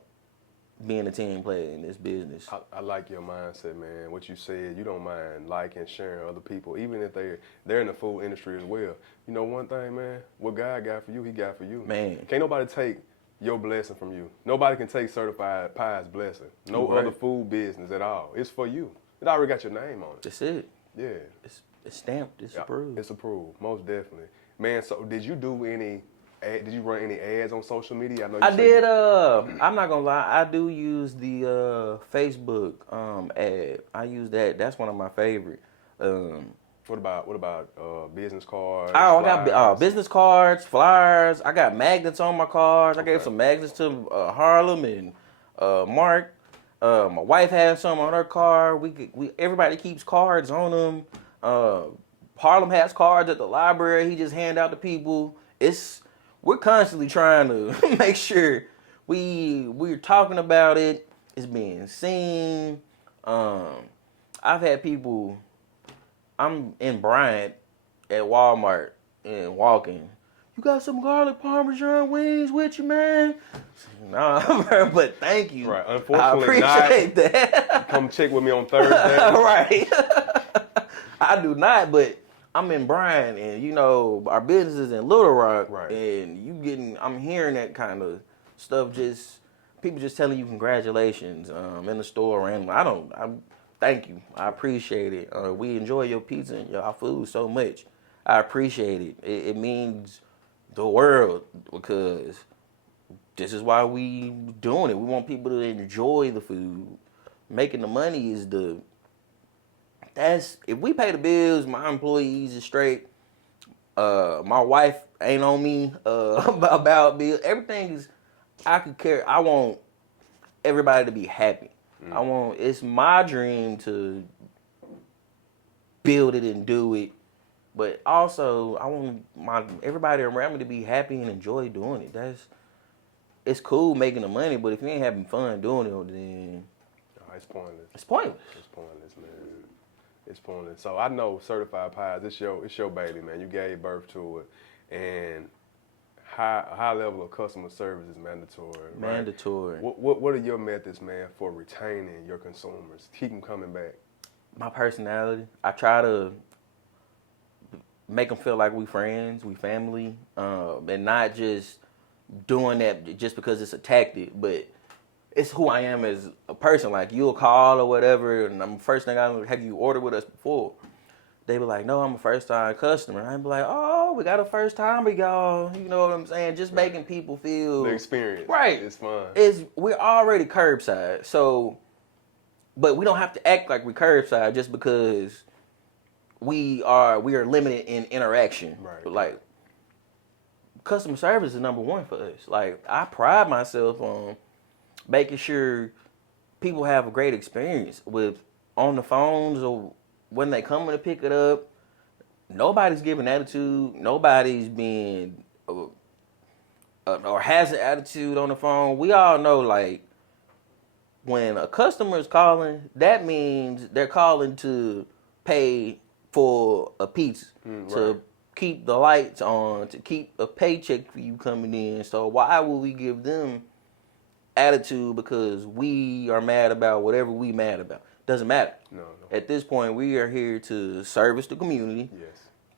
being a team player in this business. I like your mindset, man. What you said, you don't mind liking, sharing other people, even if they're in the food industry as well. You know one thing, man, what God got for you, he got for you. Man. Can't nobody take your blessing from you. Nobody can take Certified Pie's blessing. No Right. other food business at all. It's for you. It already got your name on it. That's it. Yeah. It's stamped. It's Yeah, approved. It's approved, most definitely. Man, so did you run any ads on social media? know you I said did. I'm not gonna lie. I do use the Facebook ad. I use that. That's one of my favorite. What about business cards? I got flyers? business cards, flyers. I got magnets on my cars. I gave Okay. some magnets to Harlem and Mark. My wife has some on her car. Everybody keeps cards on them. Harlem has cards at the library. He just hand out to people. We're constantly trying to make sure we're talking about it. It's being seen. I've had people. I'm in Bryant at Walmart and walking. You got some garlic parmesan wings with you, man? No, but thank you. Right. I Unfortunately, appreciate that. come check with me on Thursday. Right. I do not, but I'm in Bryan, and you know our business is in Little Rock, Right. and I'm hearing that kind of stuff. Just people just telling you congratulations in the store, and thank you. I appreciate it. We enjoy your pizza and your food so much. I appreciate it. It means the world because this is why we doing it. We want people to enjoy the food. Making the money is if we pay the bills, my employees are straight. My wife ain't on me about bills. Everything is I could care. I want everybody to be happy. It's my dream to build it and do it, but also I want everybody around me to be happy and enjoy doing it. It's cool making the money, but if you ain't having fun doing it, then It's pointless. it's pointless. It's pointless, man. It's pointless. So I know Certified Pies. It's your baby, man. You gave birth to it, and high level of customer service is mandatory. Right? Mandatory. What are your methods, man, for retaining your consumers? Keep them coming back. My personality, I try to make them feel like we friends, we family, and not just doing that just because it's a tactic, but it's who I am as a person. Like you'll call or whatever, and I'm first thing have you ordered with us before? They be like, no, I'm a first time customer. I'd be like, oh, we got a first timer, y'all. You know what I'm saying? Just making people feel The experience, right. It's fun. We're already curbside, so but we don't have to act like we're curbside just because we are limited in interaction. Right. But like customer service is number one for us. Like I pride myself on making sure people have a great experience with on the phones or when they come to pick it up. Nobody's giving attitude. Nobody's being or has an attitude on the phone. We all know like when a customer is calling, that means they're calling to pay for a pizza, to keep the lights on, to keep a paycheck for you coming in. So why would we give them attitude because we are mad about whatever we mad about? Doesn't matter. No. At this point, we are here to service the community. Yes.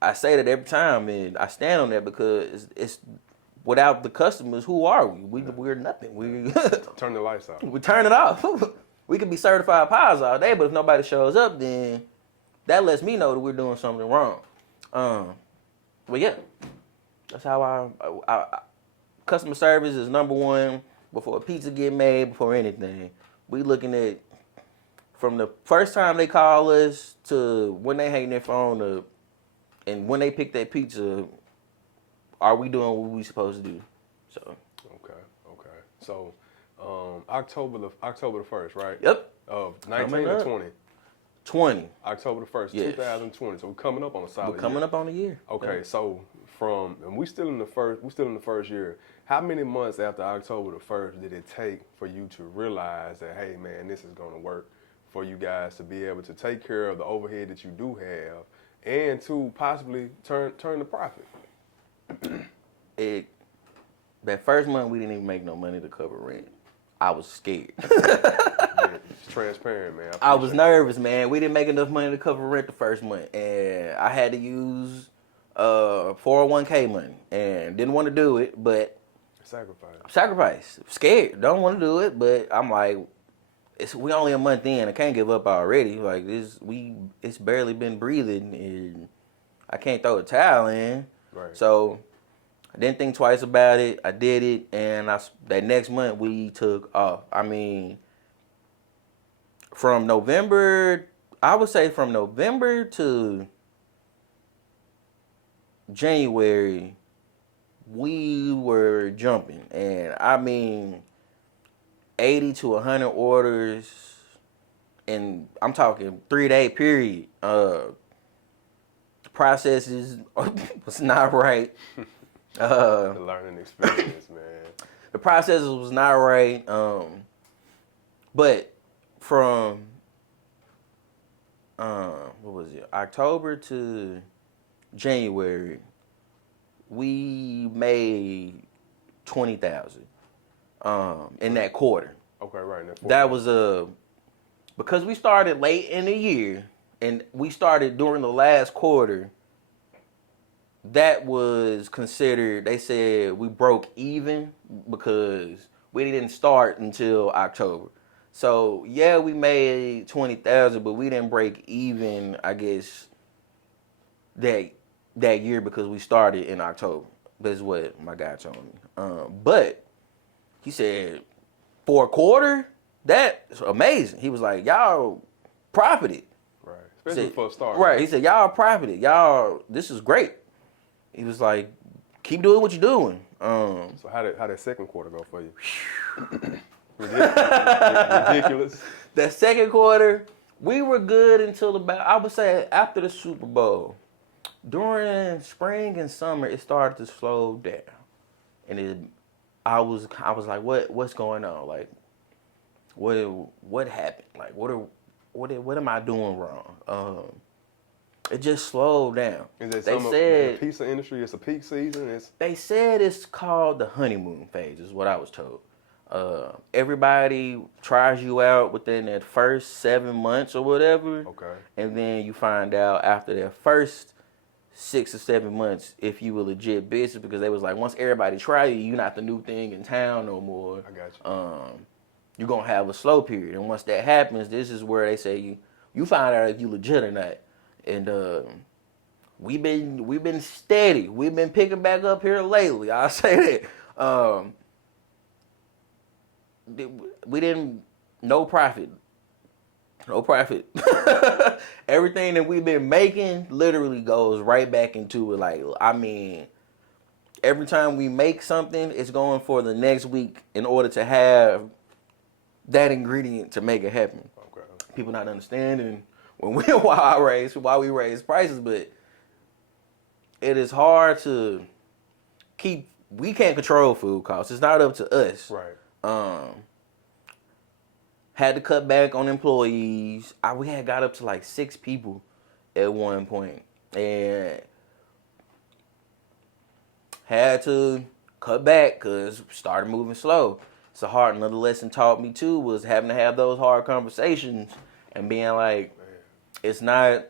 I say that every time, and I stand on that because it's without the customers, who are we? We're nothing. We Turn the lights off. we turn it off. We could be certified pies all day, but if nobody shows up, then that lets me know that we're doing something wrong. But yeah, that's how I customer service is number one before a pizza get made, before anything. We looking at from the first time they call us to when they hang their phone up and when they pick that pizza, are we doing what we supposed to do? So Okay. So October the 1st, right? Yep. Of Coming 19 or up. 20? 20. October the 1st, Yes. 2020. So we're coming up on a solid We're coming year. up on a year. Okay, Yep. so and we still in the first year. How many months after October the 1st did it take for you to realize that, hey man, this is gonna work for you guys to be able to take care of the overhead that you do have and to possibly turn the profit? that first month we didn't even make no money to cover rent. I was scared. Yeah, it's transparent, man. I was nervous, man. We didn't make enough money to cover rent the first month, and I had to use 401k money, and didn't want to do it, but sacrifice. Scared, don't want to do it, but I'm like, we only a month in. I can't give up already. Like it's barely been breathing, and I can't throw a towel in. Right. So I didn't think twice about it. I did it, and that next month we took off. I mean, from November, I would say from November to January, we were jumping, and I mean 80 to 100 orders, and I'm talking 3-day period. The processes was not right. The learning experience, man. The processes was not right. But from what was it? October to January, we made 20,000 in that quarter. Okay, right. That was because we started late in the year, and we started during the last quarter. That was considered. They said we broke even because we didn't start until October. So yeah, we made 20,000, but we didn't break even, I guess, that year because we started in October. That's what my guy told me. But he said for a quarter, that's amazing. He was like, y'all profited. Right. Especially for a start. Right. He said, y'all profited. Y'all, this is great. He was like, keep doing what you're doing. So how did that second quarter go for you? Ridiculous. That second quarter, we were good until about, I would say, after the Super Bowl. During spring and summer, it started to slow down, and I was like, what's going on? Like, what happened? Like, what am I doing wrong? It just slowed down. Is it they said said the pizza industry? It's a peak season. They said it's called the honeymoon phase. Is what I was told. Everybody tries you out within that first 7 months or whatever. Okay. And then you find out after that first 6 or 7 months if you a legit business, because they was like, once everybody try you, you're not the new thing in town no more. I got you. You're gonna have a slow period, and once that happens, this is where they say you find out if you legit or not. And we've been steady. We've been picking back up here lately. I'll say that. We didn't no profit. Everything that we've been making literally goes right back into it. Like, I mean, every time we make something, it's going for the next week in order to have that ingredient to make it happen. Okay. People not understanding why we raise prices, but it is hard to keep. We can't control food costs. It's not up to us. Right. Had to cut back on employees. We had got up to like 6 people at one point, and had to cut back because we started moving slow. It's another lesson taught me too was having to have those hard conversations and being like, it's not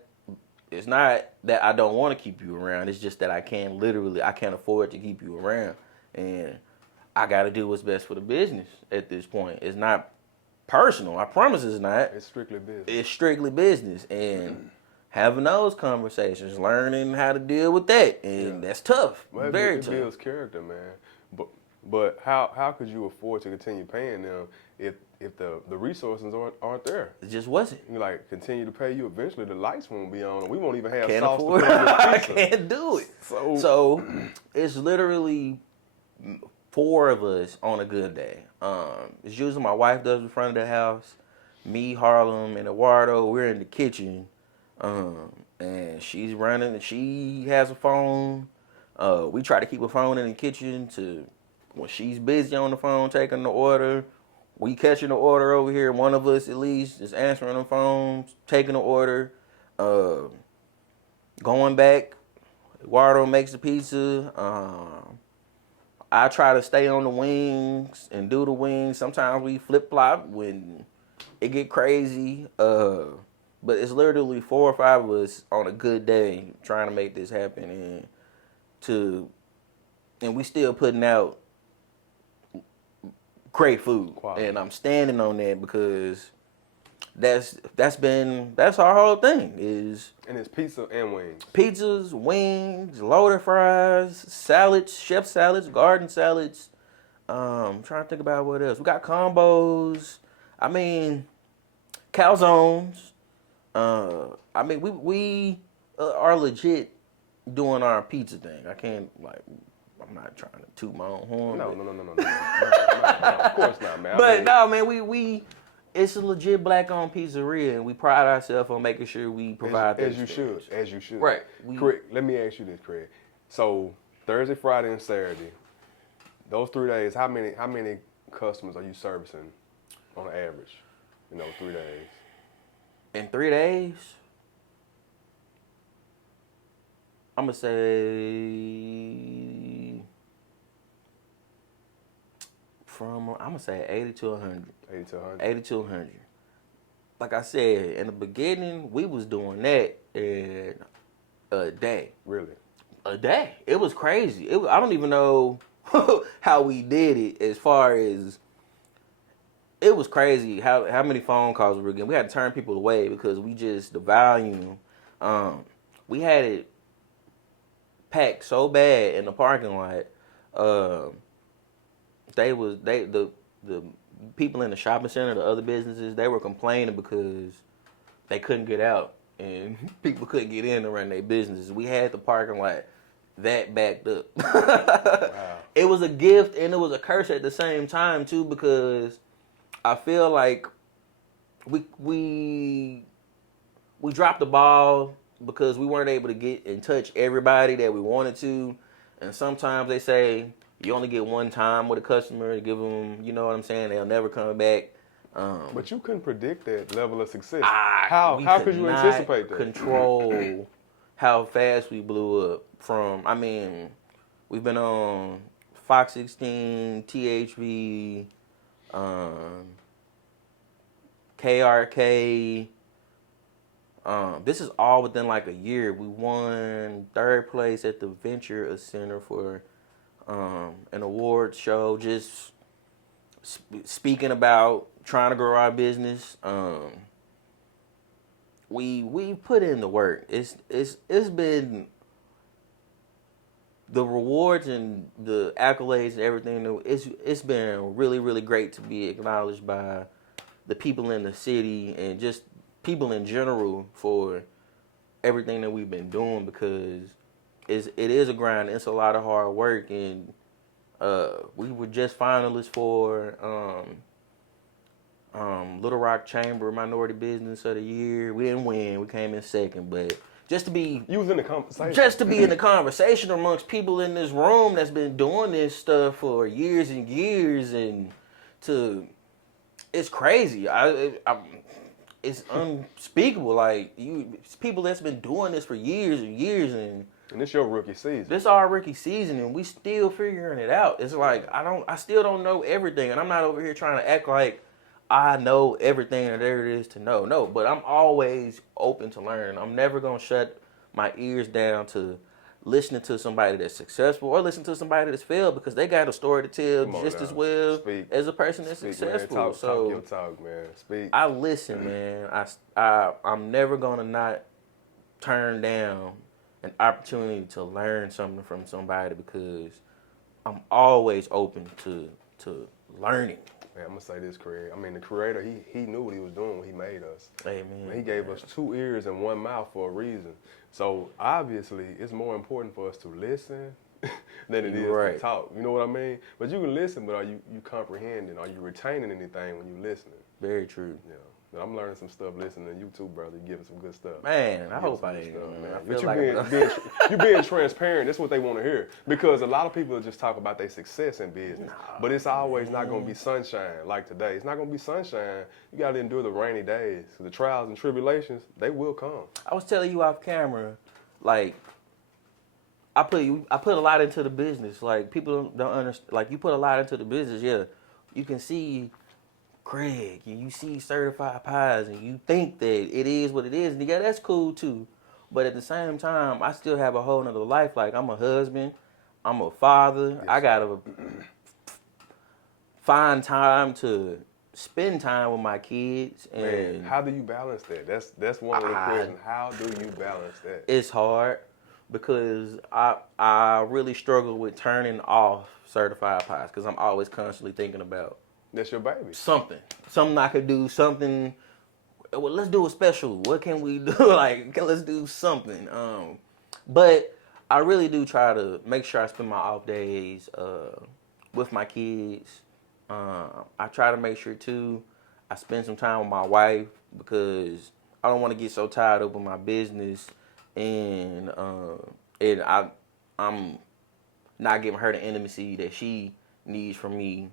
that I don't want to keep you around. It's just that I can't afford to keep you around, and I got to do what's best for the business at this point. It's not personal. I promise it's not. It's strictly business. It's strictly business, and having those conversations, learning how to deal with that, and that's tough. Well, Very it tough. builds character, man. But how could you afford to continue paying them if the resources aren't there? It just wasn't. You like continue to pay you. Eventually, the lights won't be on, and we won't even have Can't sauce afford to it. put on I this pizza. can't do it. So it's literally 4 of us on a good day. It's usually my wife does the front of the house, me, Harlem, and Eduardo. We're in the kitchen, and she's running. And she has a phone. We try to keep a phone in the kitchen to when she's busy on the phone taking the order. We catching the order over here. One of us at least is answering the phone, taking the order, going back. Eduardo makes the pizza. I try to stay on the wings and do the wings. Sometimes we flip flop when it get crazy. But it's literally 4 or 5 of us on a good day trying to make this happen, and we still putting out great food. Quality. And I'm standing on that because that's our whole thing is. And it's pizza and wings. Pizzas, wings, loaded fries, salads, chef salads, garden salads. I'm trying to think about what else. We got combos. I mean, calzones. I mean, we are legit doing our pizza thing. I'm not trying to toot my own horn. No. Of course not, man. But no, man, we it's a legit black-owned pizzeria, and we pride ourselves on making sure we provide as you should. Right. Craig, let me ask you this, Craig. So Thursday, Friday, and Saturday, those 3 days, how many customers are you servicing on average in those 3 days? In 3 days, I'm gonna say 80 to 100. 80 to 100. 80 to 100. Like I said, in the beginning, we was doing that in a day. Really? A day. It was crazy. I don't even know how we did it as far as... It was crazy how many phone calls we were getting. We had to turn people away because the volume, we had it packed so bad in the parking lot. The people in the shopping center, the other businesses, they were complaining because they couldn't get out and people couldn't get in to run their businesses. We had the parking lot that backed up. Wow. It was a gift and it was a curse at the same time too, because I feel like we dropped the ball because we weren't able to get and touch everybody that we wanted to. And sometimes they say you only get one time with a customer to give them, you know what I'm saying? They'll never come back. But you couldn't predict that level of success. We How could you anticipate that? Control how fast we blew up from, I mean, we've been on Fox 16, THV, KRK. This is all within like a year. We won 3rd place at the Venture Center for an awards show, just speaking about trying to grow our business. We put in the work. It's been the rewards and the accolades and everything. It's been really, really great to be acknowledged by the people in the city and just people in general for everything that we've been doing, because it is a grind. It's a lot of hard work, and we were just finalists for Little Rock Chamber Minority Business of the Year. We didn't win. We came in second, but just to be... You was in the conversation. Just to be in the conversation amongst people in this room that's been doing this stuff for years and years, and to... It's crazy. It's unspeakable. Like, it's people that's been doing this for years and years, and this your rookie season. This our rookie season, and we still figuring it out. It's like I still don't know everything, and I'm not over here trying to act like I know everything that there is to know. No, but I'm always open to learn. I'm never gonna shut my ears down to listening to somebody that's successful or listen to somebody that's failed, because they got a story to tell just as well as a person that's successful. Man. So talk your talk, man. Speak. I listen, man. I'm never gonna not turn down an opportunity to learn something from somebody, because I'm always open to learning. Man, I'm gonna say this, Craig. I mean, the creator, he knew what he was doing when he made us. Amen. And he gave us 2 ears and 1 mouth for a reason. So obviously, it's more important for us to listen than it is to talk. You know what I mean? But you can listen, but are you comprehending? Are you retaining anything when you listening? Very true. Yeah. But I'm learning some stuff listening to you too, brother. You're giving some good stuff. Man, I hope I am. But you being transparent, that's what they want to hear. Because a lot of people just talk about their success in business. But it's always not going to be sunshine like today. It's not going to be sunshine. You got to endure the rainy days. The trials and tribulations, they will come. I was telling you off camera, like, I put a lot into the business. Like people don't understand. Like you put a lot into the business. Yeah, you can see Craig and you see certified pies and you think that it is what it is. And yeah, that's cool too. But at the same time, I still have a whole nother life. Like I'm a husband, I'm a father. Yes, I sir. gotta find time to spend time with my kids. Man, And how do you balance that? That's one of the questions. How do you balance that? it's hard because I really struggle with turning off certified pies because I'm always constantly thinking about That's your baby. something I could do, something. Well, let's do a special. What can we do? Like, let's do something. But I really do try to make sure I spend my off days with my kids. I try to make sure too I spend some time with my wife because I don't want to get so tied up with my business and I'm not giving her the intimacy that she needs from me.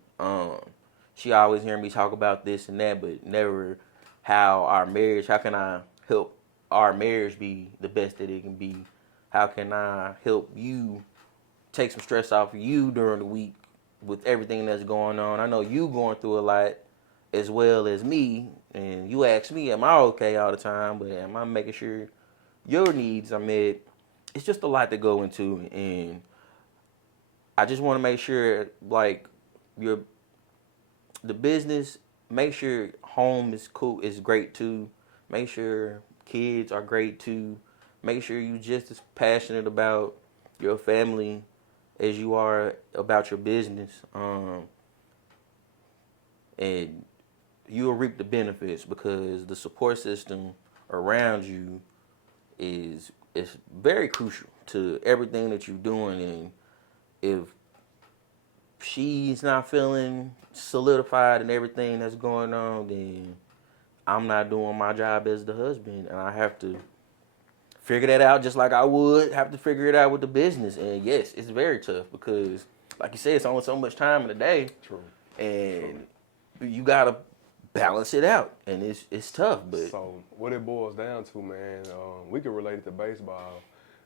She always hearing me talk about this and that, but never how can I help our marriage be the best that it can be? How can I help you take some stress off of you during the week with everything that's going on? I know you going through a lot as well as me, and you ask me, am I okay all the time? But am I making sure your needs are met? It's just a lot to go into, and I just want to make sure, like, your the business, make sure home is cool, is great too. Make sure kids are great too. Make sure you just as passionate about your family as you are about your business. And you'll reap the benefits because the support system around you is very crucial to everything that you're doing. And if she's not feeling solidified in everything that's going on, then I'm not doing my job as the husband, and I have to figure that out just like I would have to figure it out with the business. And yes, it's very tough because, like you said, it's only so much time in a day. True. And you gotta balance it out, and it's tough. But So what it boils down to, man, we can relate it to baseball.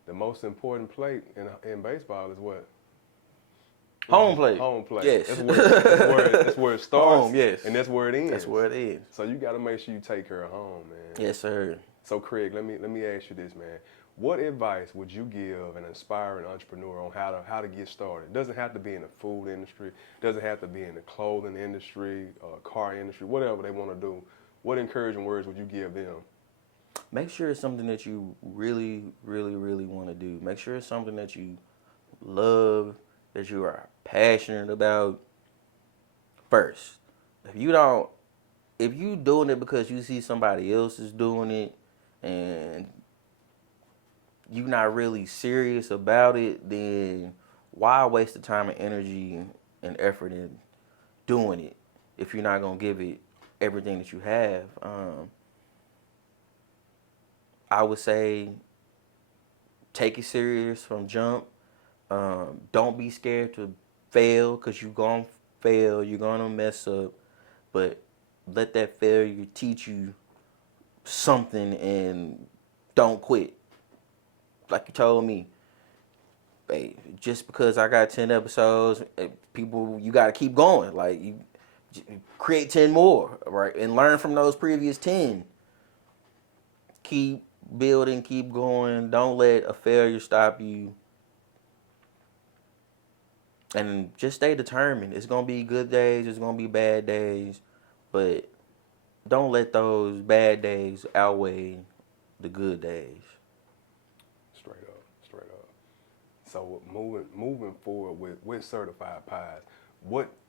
The most important plate in baseball is what? home plate. Home plate. Yes. That's where it starts. Home, yes. And that's where it ends. That's where it is. So you got to make sure you take care of home, man. Yes, sir. So Craig, let me ask you this, man. What advice would you give an aspiring entrepreneur on how to get started? It doesn't have to be in the food industry. It doesn't have to be in the clothing industry, car industry, whatever they want to do. What encouraging words would you give them? Make sure it's something that you really, really, really want to do. Make sure it's something that you love, that you are passionate about first. If you doing it because you see somebody else is doing it and you're not really serious about it, then why waste the time and energy and effort in doing it if you're not going to give it everything that you have? I would say take it serious from jump. Don't be scared to fail because you're going to fail. You're going to mess up. But let that failure teach you something and don't quit. Like you told me, hey, just because I got 10 episodes, people, you got to keep going. Like, you create 10 more, right? And learn from those previous 10. Keep building, keep going. Don't let a failure stop you. And just stay determined. It's going to be good days, it's going to be bad days, but don't let those bad days outweigh the good days. Straight up. So moving forward with certified pies,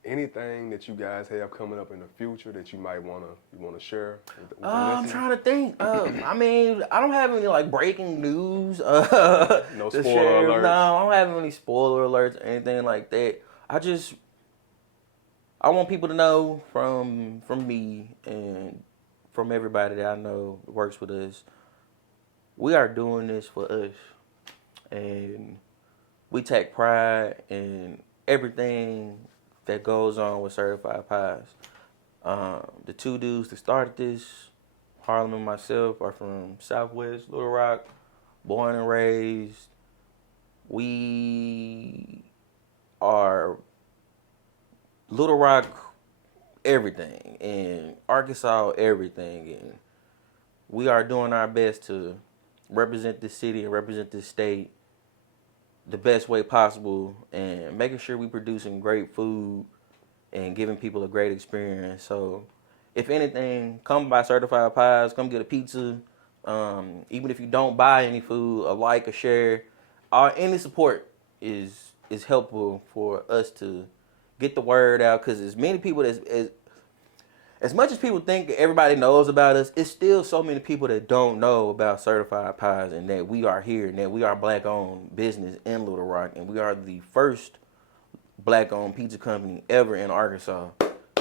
anything that you guys have coming up in the future that you might wanna share with the I'm listeners? trying to think. I mean, I don't have any like breaking news. No To spoiler share. alerts. No, I don't have any spoiler alerts or anything like that. I want people to know from me and from everybody that I know that works with us, we are doing this for us, and we take pride in everything that goes on with Certified Pies. The two dudes that started this, Harlem and myself, are from Southwest Little Rock, born and raised. We are Little Rock everything, and Arkansas everything, and we are doing our best to represent this city and represent this state the best way possible, and making sure we producing great food and giving people a great experience. So if anything, come buy Certified Pies, come get a pizza. Even if you don't buy any food, a like, a share, any support is helpful for us to get the word out, because as many people as much as people think everybody knows about us, it's still so many people that don't know about Certified Pies, and that we are here, and that we are black-owned business in Little Rock, and we are the first black-owned pizza company ever in Arkansas.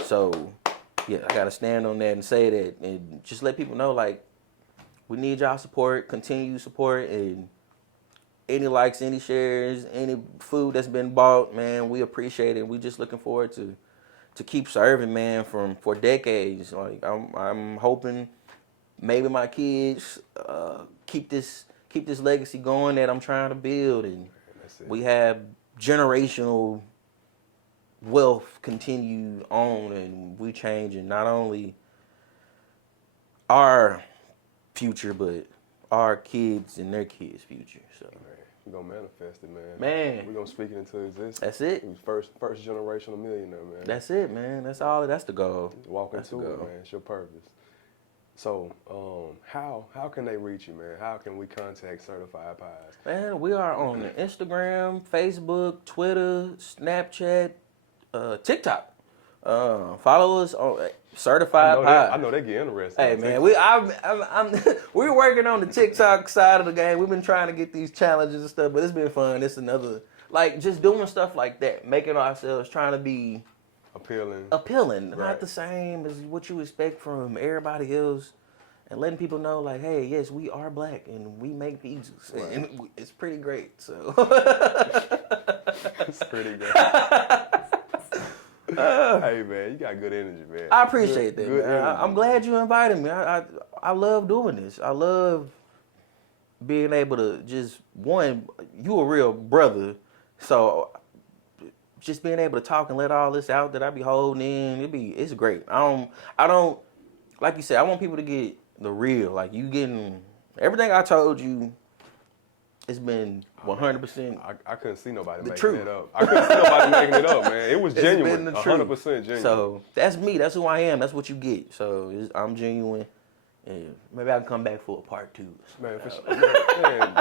So, yeah, I gotta stand on that and say that, and just let people know, like, we need y'all support, continued support, and any likes, any shares, any food that's been bought, man, we appreciate it. We just looking forward to keep serving, man, for decades. Like, I'm hoping maybe my kids keep this legacy going that I'm trying to build, and we have generational wealth continue on, and we changing not only our future, but our kids and their kids' future. So we're gonna manifest it, man. Man. We're gonna speak it into existence. That's it. First generational millionaire, man. That's it, man. That's all. That's the goal. Walk into it, man. It's your purpose. So, how can they reach you, man? How can we contact Certified Pies? Man, we are on Instagram, Facebook, Twitter, Snapchat, TikTok. Follow us on Certified Pies. I know they get interested. Hey, man, we're working on the TikTok side of the game. We've been trying to get these challenges and stuff, but it's been fun. It's another, like, just doing stuff like that, making ourselves, trying to be appealing, right. Not the same as what you expect from everybody else, and letting people know, like, hey, yes, we are black and we make pizzas, right. And it's pretty great. So it's pretty great. Hey, man, you got good energy, man. I appreciate that, good man. I'm glad you invited me. I love doing this. I love being able to just, one, you a real brother, so just being able to talk and let all this out that I be holding in, it's great. I don't, like you said, I want people to get the real, like, you getting everything I told you. It's been 100%. I couldn't see nobody making truth. it up. I couldn't see nobody making it up, man. It was genuine, 100% genuine. So that's me. That's who I am. That's what you get. So I'm genuine. And maybe I can come back for a part 2. Man, for sure. Man,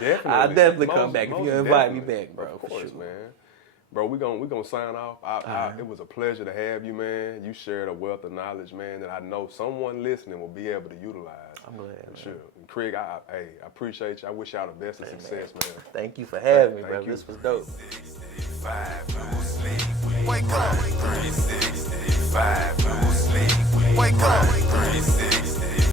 definitely. I'll definitely come back if you invite me back, bro. Of course, for sure. man. Bro, we gonna sign off. It was a pleasure to have you, man. You shared a wealth of knowledge, man, that I know someone listening will be able to utilize. I'm glad, man. Sure. And Craig, I appreciate you. I wish y'all the best of success, man. Thank you for having me, bro. This was dope. 65, no sleep. Wake up. 365, no sleep. Wake up. 365.